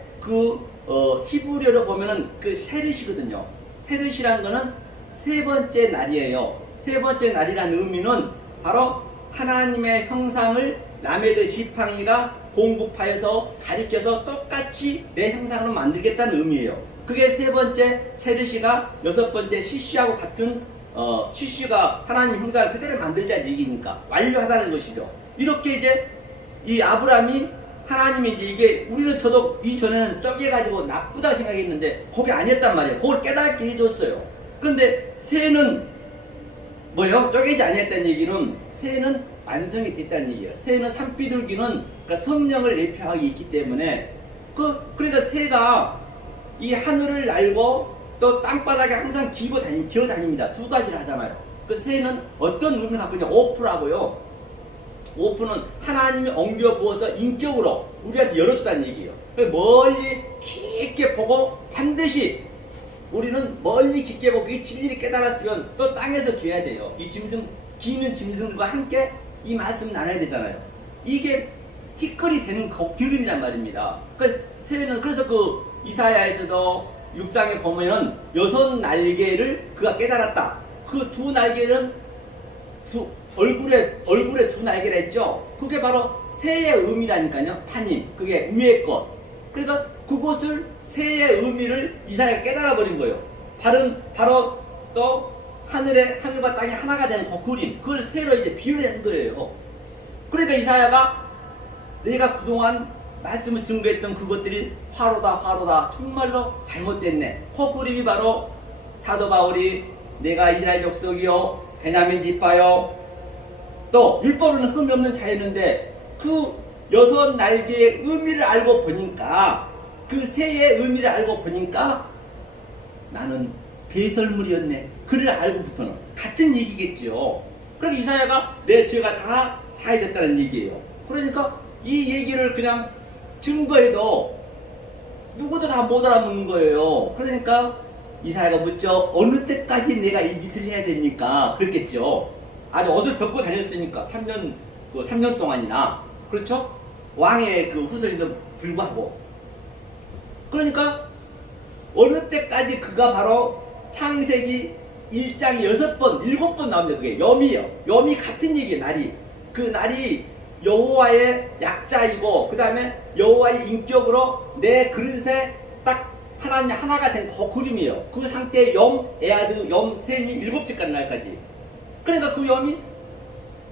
히브리어로 보면은 그 세르시거든요. 세르시라는 거는 세 번째 날이에요. 세 번째 날이라는 의미는 바로 하나님의 형상을 라메드 지팡이가 공급하여서 가리켜서 똑같이 내 형상으로 만들겠다는 의미예요. 그게 세 번째 세르시가 여섯 번째 시시하고 같은 시시가 하나님 형상을 그대로 만들자는 얘기니까 완료하다는 것이죠. 이렇게 이제 이 아브라함이 하나님이 이게 우리는 저도 이전에는 쪼개가지고 나쁘다 생각했는데 그게 아니었단 말이에요. 그걸 깨닫게 해줬어요. 그런데 새는 뭐예요? 쪼개지 아니했다는 얘기는 새는 완성이 됐다는 얘기예요. 새는 산비둘기는 그러니까 성령을 내표하기 있기 때문에 그러니까 새가 이 하늘을 날고 또 땅바닥에 항상 기어 다닙니다. 두 가지를 하잖아요. 그 새는 어떤 의미를 갖고 있냐? 오프라고요. 오프는 하나님이 엉겨 부어서 인격으로 우리한테 열어줬다는 얘기예요. 멀리 깊게 보고 반드시 우리는 멀리 깊게 보고 이 진리를 깨달았으면 또 땅에서 기어야 돼요. 이 기는 짐승들과 함께 이 말씀 나눠야 되잖아요. 이게 티끌이 되는 기름이란 말입니다. 그래서 그 이사야에서도 6장에 보면은 여섯 날개를 그가 깨달았다. 그 두 날개는 얼굴에 두 날개를 했죠. 그게 바로 새의 의미라니까요. 파님. 그게 위의 것. 그러니까 그것을 새의 의미를 이사야가 깨달아 버린 거예요. 바로 또 하늘과 땅이 하나가 되는 그 그림. 그걸 새로 이제 비유한 거예요. 그러니까 이사야가 내가 그동안 말씀을 증거했던 그것들이 화로다 정말로 잘못됐네. 그 그림이 바로 사도 바울이 내가 이스라엘 족속이요 베냐민 지파요 또 율법으로는 흠이 없는 자였는데 그 여섯 날개의 의미를 알고 보니까 그 새의 의미를 알고 보니까 나는 배설물이었네. 그를 알고부터는 같은 얘기겠죠. 그럼 이사야가 내 죄가 다 사해졌다는 얘기예요. 그러니까 이 얘기를 그냥 증거해도 누구도 다 못 알아먹는 거예요. 그러니까 이사야가 묻죠. 어느 때까지 내가 이 짓을 해야 됩니까? 그랬겠죠. 아주 옷을 벗고 다녔으니까 3년 동안이나 그렇죠? 왕의 그 후손인도 불구하고 그러니까 어느 때까지 그가 바로 창세기 1장이 7번 나옵니다. 그게 염이에요. 염이 같은 얘기예요. 날이 그 날이 여호와의 약자이고 그 다음에 여호와의 인격으로 내 그릇에 딱 하나님 하나가 된 그 그림이에요. 그 상태의 염, 에아드, 염, 셋이 7째 날까지. 그러니까 그 염이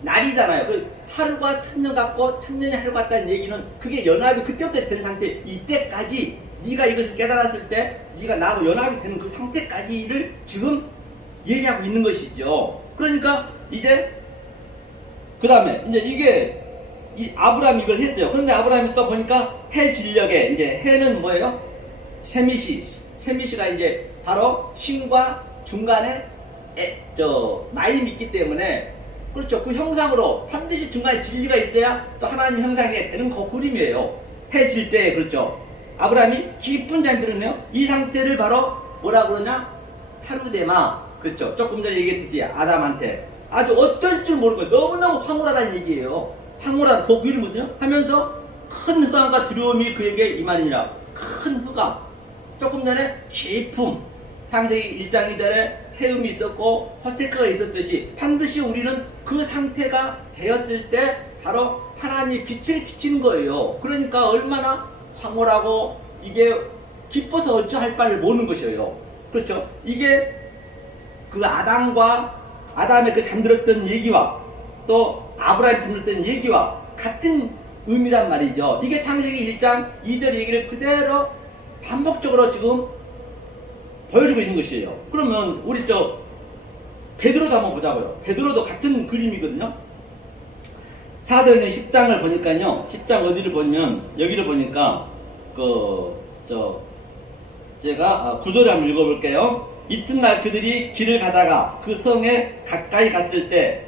날이잖아요. 그 하루가 천년 같고 천년이 하루 같다는 얘기는 그게 연합이 그때부터 된 상태. 이때까지 네가 이것을 깨달았을 때 네가 나하고 연합이 되는 그 상태까지를 지금 얘기하고 있는 것이죠. 그러니까 이제 그 다음에 이제 이게 이 아브라함이 이걸 했어요. 그런데 아브라함이 또 보니까 해 진력에 이제 해는 뭐예요? 세미시가 이제 바로 신과 중간에 마임이 있기 때문에 그렇죠. 그 형상으로 반드시 중간에 진리가 있어야 또 하나님 형상이 되는 그 그림이에요. 해 질 때 그렇죠. 아브라함이 깊은 잠이 들었네요. 이 상태를 바로 뭐라 그러냐? 타루데마. 그렇죠. 조금 전에 얘기했듯이 아담한테 아주 어쩔 줄 모르고 너무너무 황홀하다는 얘기예요. 황홀한 그 이름은요 하면서 큰 흑암과 두려움이 그에게 임하니라. 큰 흑암. 조금 전에 깊음. 창세기 1장 2절에 태음이 있었고 호세크가 있었듯이 반드시 우리는 그 상태가 되었을 때 바로 하나님이 빛을 비치는 거예요. 그러니까 얼마나 황홀하고 이게 기뻐서 어찌할 바를 모르는 것이에요. 그렇죠. 이게 그 아담의 그 잠들었던 얘기와 또 아브라함이 잠들었던 얘기와 같은 의미란 말이죠. 이게 창세기 1장 2절 얘기를 그대로 반복적으로 지금 보여주고 있는 것이에요. 그러면 우리 베드로도 한번 보자고요. 베드로도 같은 그림이거든요. 사도행전 10장을 보니까요. 10장 어디를 보면 여기를 보니까 제가 9절을 한번 읽어볼게요. 이튿날 그들이 길을 가다가 그 성에 가까이 갔을 때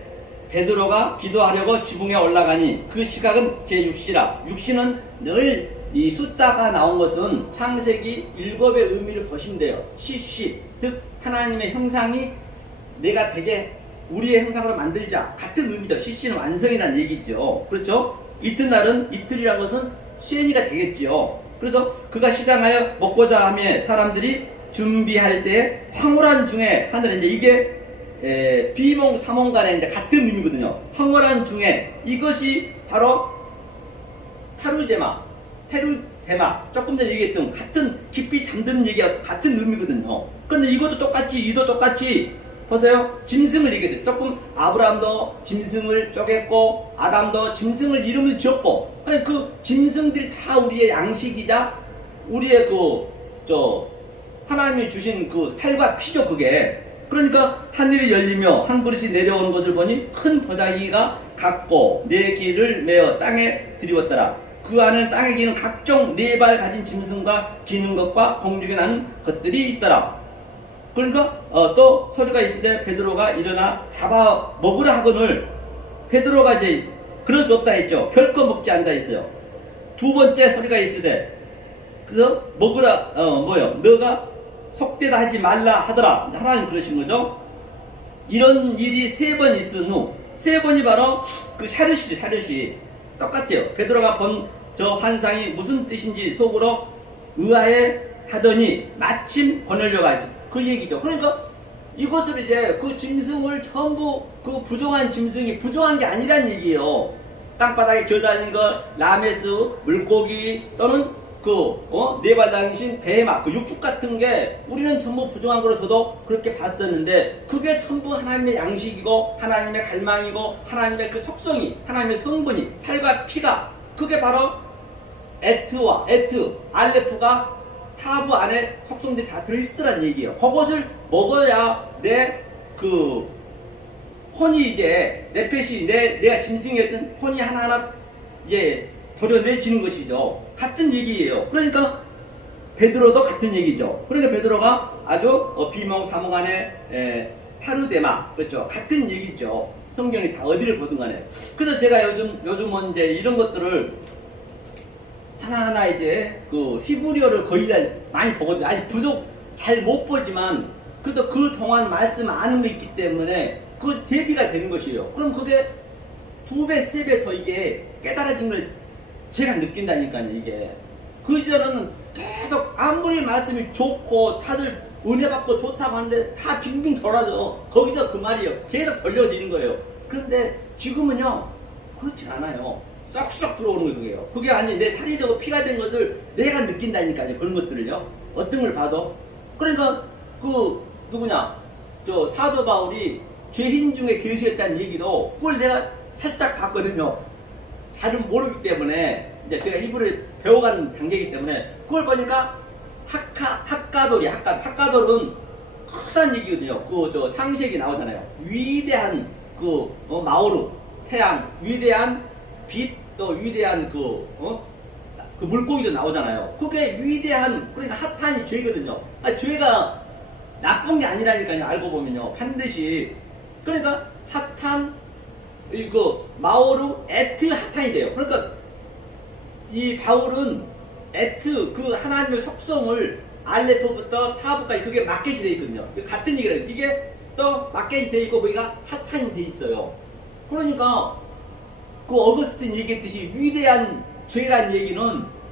베드로가 기도하려고 지붕에 올라가니 그 시각은 제6시라. 6시는 늘 이 숫자가 나온 것은 창세기 7의 의미를 보시면 돼요. 시시, 즉 하나님의 형상이 내가 되게 우리의 형상으로 만들자. 같은 의미죠. 시시는 완성이라는 얘기죠. 그렇죠? 이튿날은 이틀이라는 것은 시엔이가 되겠죠. 그래서 그가 시장하여 먹고자 하며 사람들이 준비할 때 황홀한 중에 하늘은 이제 이게 비몽 사몽 간에 이제 같은 의미거든요. 황홀한 중에 이것이 바로 타루제마, 테루데마, 조금 전에 얘기했던 같은 깊이 잠드는 얘기와 같은 의미거든요. 그런데 이것도 똑같이, 이도 똑같이, 보세요. 짐승을 얘기했어요. 조금 아브라함도 짐승을 쪼갰고, 아담도 짐승을 이름을 지었고, 아니, 그 짐승들이 다 우리의 양식이자, 우리의 하나님이 주신 그 살과 피죠, 그게. 그러니까 하늘이 열리며 한 그릇이 내려오는 것을 보니 큰 보자기가 갖고 네 길을 메어 땅에 들이웠더라. 그 안에 땅에 기는 각종 네 발 가진 짐승과 기는 것과 공중에 나는 것들이 있더라. 그러니까 또 소리가 있으되 베드로가 일어나 잡아 먹으라 하거늘 베드로가 이제 그럴 수 없다 했죠. 결코 먹지 않다 했어요. 두 번째 소리가 있으되 그래서 먹으라 너가 속되다 하지 말라 하더라. 하나님 그러신 거죠. 이런 일이 세 번 있은 후 세 번이 바로 그 샤르시 똑같아요. 베드로가 본 저 환상이 무슨 뜻인지 속으로 의아해 하더니 마침 고넬료가 그 얘기죠. 그러니까 이것을 이제 그 짐승을 전부 그 부정한 짐승이 부정한 게 아니란 얘기예요. 땅바닥에 기어다니는 거 라메스 물고기 또는 네발당신 배마 그 육축 같은 게 우리는 전부 부정한 거로 저도 그렇게 봤었는데 그게 전부 하나님의 양식이고 하나님의 갈망이고 하나님의 그 속성이 하나님의 성분이 살과 피가 그게 바로 알레프가 타브 안에 속성들이 다 들어있더란 얘기예요. 그것을 먹어야 내 그 혼이 이제 네펫이 내가 짐승이었던 혼이 하나하나 이제 도려내지는 것이죠. 같은 얘기예요. 그러니까 베드로도 같은 얘기죠. 그러니까 베드로가 아주 비몽사몽간에 타르데마 그렇죠. 같은 얘기죠. 성경이 다 어디를 보든 간에. 그래서 제가 요즘은 이제 이런 것들을 하나하나 이제 그 히브리어를 거의 많이 보거든요. 아직 부족 잘 못 보지만 그래도 그 동안 말씀 아는 거 있기 때문에 그 대비가 되는 것이에요. 그럼 그게 2배, 3배 더 이게 깨달아진 걸 제가 느낀다니까요. 이게 그 이전에는 계속 아무리 말씀이 좋고 다들 은혜 받고 좋다고 하는데 다 빙빙 돌아서 거기서 그 말이에요. 계속 돌려지는 거예요. 그런데 지금은요 그렇진 않아요. 쏙쏙 들어오는 거예요. 그게 아니 내 살이 되고 피가 된 것을 내가 느낀다니까요. 그런 것들을요. 어떤 걸 봐도. 그러니까 저 사도 바울이 죄인 중에 괴수였다는 얘기도 그걸 내가 살짝 봤거든요. 잘은 모르기 때문에 이제 제가 히브리를 배워가는 단계이기 때문에 그걸 보니까 학가돌은 크다는 얘기거든요. 창세기 나오잖아요. 위대한 마오르 태양, 위대한 빛, 또 위대한 그 물고기도 나오잖아요. 그게 위대한 그러니까 핫한이 죄거든요. 죄가 나쁜 게 아니라니까요. 알고 보면요. 반드시 그러니까 핫한 마오르 에트 핫한이 돼요. 그러니까 이 바울은 에트 그 하나님의 속성을 알레프부터 타브까지 그게 마켓이 돼 있거든요. 같은 얘기를 이게 또 마켓이 돼 있고 거기가 핫한이 돼 있어요. 그러니까 그 어거스틴 얘기했듯이 위대한 죄란 얘기는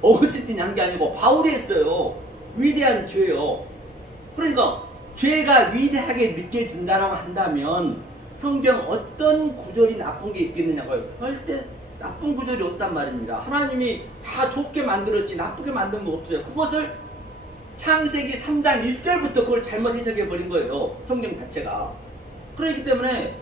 어거스틴이 한 게 아니고 바울이 했어요. 위대한 죄요. 그러니까 죄가 위대하게 느껴진다라고 한다면 성경 어떤 구절이 나쁜 게 있겠느냐고요. 절대 나쁜 구절이 없단 말입니다. 하나님이 다 좋게 만들었지 나쁘게 만든 거 없어요. 그것을 창세기 3장 1절부터 그걸 잘못 해석해 버린 거예요. 성경 자체가. 그렇기 때문에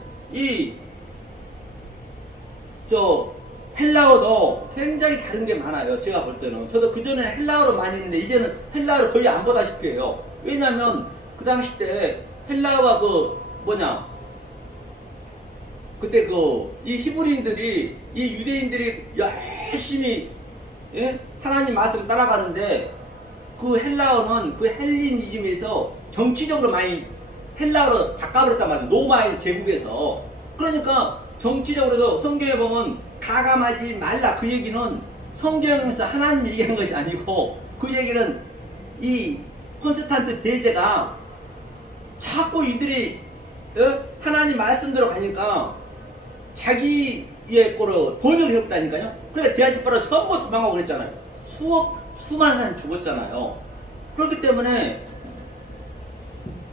헬라어도 굉장히 다른 게 많아요. 제가 볼 때는. 저도 그전에 헬라어를 많이 했는데 이제는 헬라어를 거의 안 보다시피 해요. 왜냐면 그 당시 때 헬라어가 그때 이 히브리인들이 이 유대인들이 열심히 하나님 말씀 따라가는데 그 헬라어는 그 헬리니즘에서 정치적으로 많이 헬라어로 바꿔버렸단 말이에요. 로마인 제국에서. 그러니까 정치적으로도 성경에 보면 가감하지 말라 그 얘기는 성경에서 하나님이 얘기한 것이 아니고 그 얘기는 이 콘스탄트 대제가 자꾸 이들이 하나님 말씀대로 가니까 자기의 거로 번역을 해왔다니까요. 그러니까 디아스포라 전부 도망가고 그랬잖아요. 수많은 사람이 죽었잖아요. 그렇기 때문에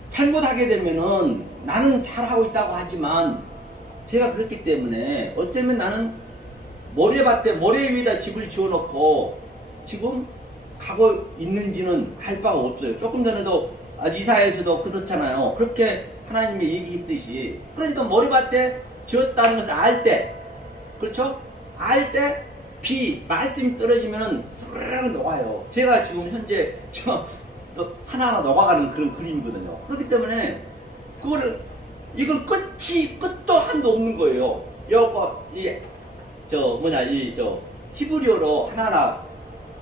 잘못하게 되면은 나는 잘하고 있다고 하지만 제가 그렇기 때문에 어쩌면 나는 모래 위에다 집을 지어놓고 지금 가고 있는지는 할 바가 없어요. 조금 전에도 이사에서도 그렇잖아요. 그렇게 하나님이 얘기했듯이. 그러니까 머리밭에 지었다는 것을 알 때, 그렇죠? 알 때 말씀이 떨어지면은 스르르 녹아요. 제가 지금 현재 하나하나 녹아가는 그런 그림이거든요. 그렇기 때문에 이걸 끝도 한도 없는 거예요. 히브리어로 하나하나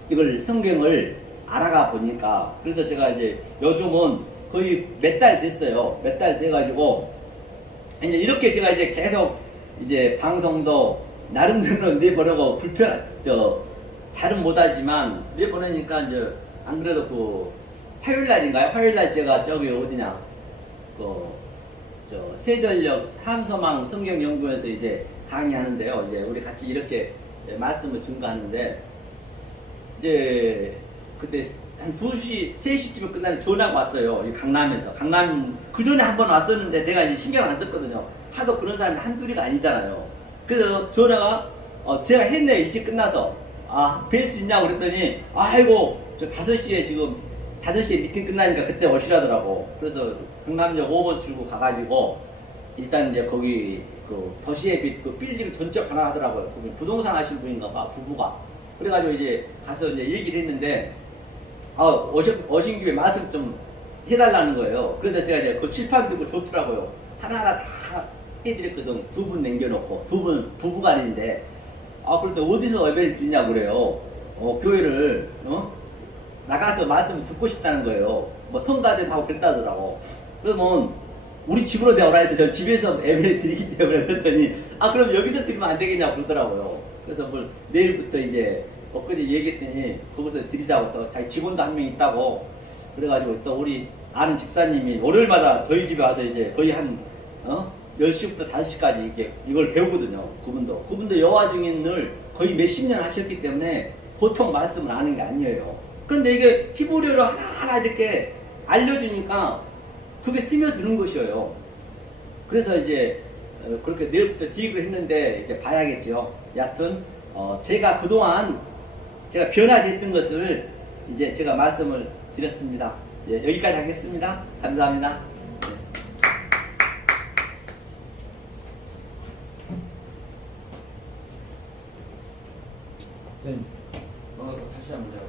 이걸 성경을 알아가 보니까, 그래서 제가 이제 요즘은 거의 몇 달 됐어요. 몇 달 돼가지고 이제 이렇게 제가 이제 계속 이제 방송도 나름대로 내보려고 잘은 못하지만 내보내니까 이제 안 그래도 화요일날인가요? 화요일날 제가 저기 어디냐 세전력 산소망 성경연구원에서 이제 강의하는데요. 이제 우리 같이 이렇게 말씀을 증거하는데, 이제 그때 한 2시, 3시쯤에 끝나는 전화가 왔어요. 강남에서. 그 전에 한 번 왔었는데 내가 이제 신경 안 썼거든요. 하도 그런 사람이 한둘이가 아니잖아요. 그래서 전화가, 제가 했네, 일찍 끝나서. 뵐 수 있냐고 그랬더니, 아이고, 5시에 미팅 끝나니까 그때 오시라더라고. 그래서 강남역 5번 출구 가가지고, 일단 이제 거기, 도시의 빛, 빌딩 전체 관할하더라고요. 거기 부동산 하신 분인가 봐, 부부가. 그래가지고 이제 가서 이제 얘기를 했는데, 오신 김에 말씀 좀 해달라는 거예요. 그래서 제가 이제 그 칠판 들고 좋더라고요. 하나하나 다 해드렸거든. 2분 남겨놓고. 2분, 부부간인데. 그런데 어디서 예배를 드리냐고 그래요. 교회를, 나가서 말씀 듣고 싶다는 거예요. 뭐 성가대 하고 그랬다더라고. 그러면 우리 집으로 내오라 해서 저 집에서 예배를 드리기 때문에 그랬더니, 그럼 여기서 드리면 안 되겠냐고 그러더라고요. 그래서 내일부터 이제 엊그제 얘기했더니 거기서 드리자고, 또 자기 직원도 한 명 있다고 그래가지고, 또 우리 아는 집사님이 월요일마다 저희 집에 와서 이제 거의 한 10시부터 5시까지 이걸 배우거든요. 그분도 여호와 증인을 거의 몇십 년 하셨기 때문에 보통 말씀을 아는 게 아니에요. 그런데 이게 히브리어로 하나하나 이렇게 알려주니까 그게 스며드는 것이에요. 그래서 이제 그렇게 내일부터 디귿을 했는데 이제 봐야겠죠. 여하튼 제가 그동안 제가 변화됐던 것을 이제 제가 말씀을 드렸습니다. 여기까지 하겠습니다. 감사합니다. 다시 한번 해요.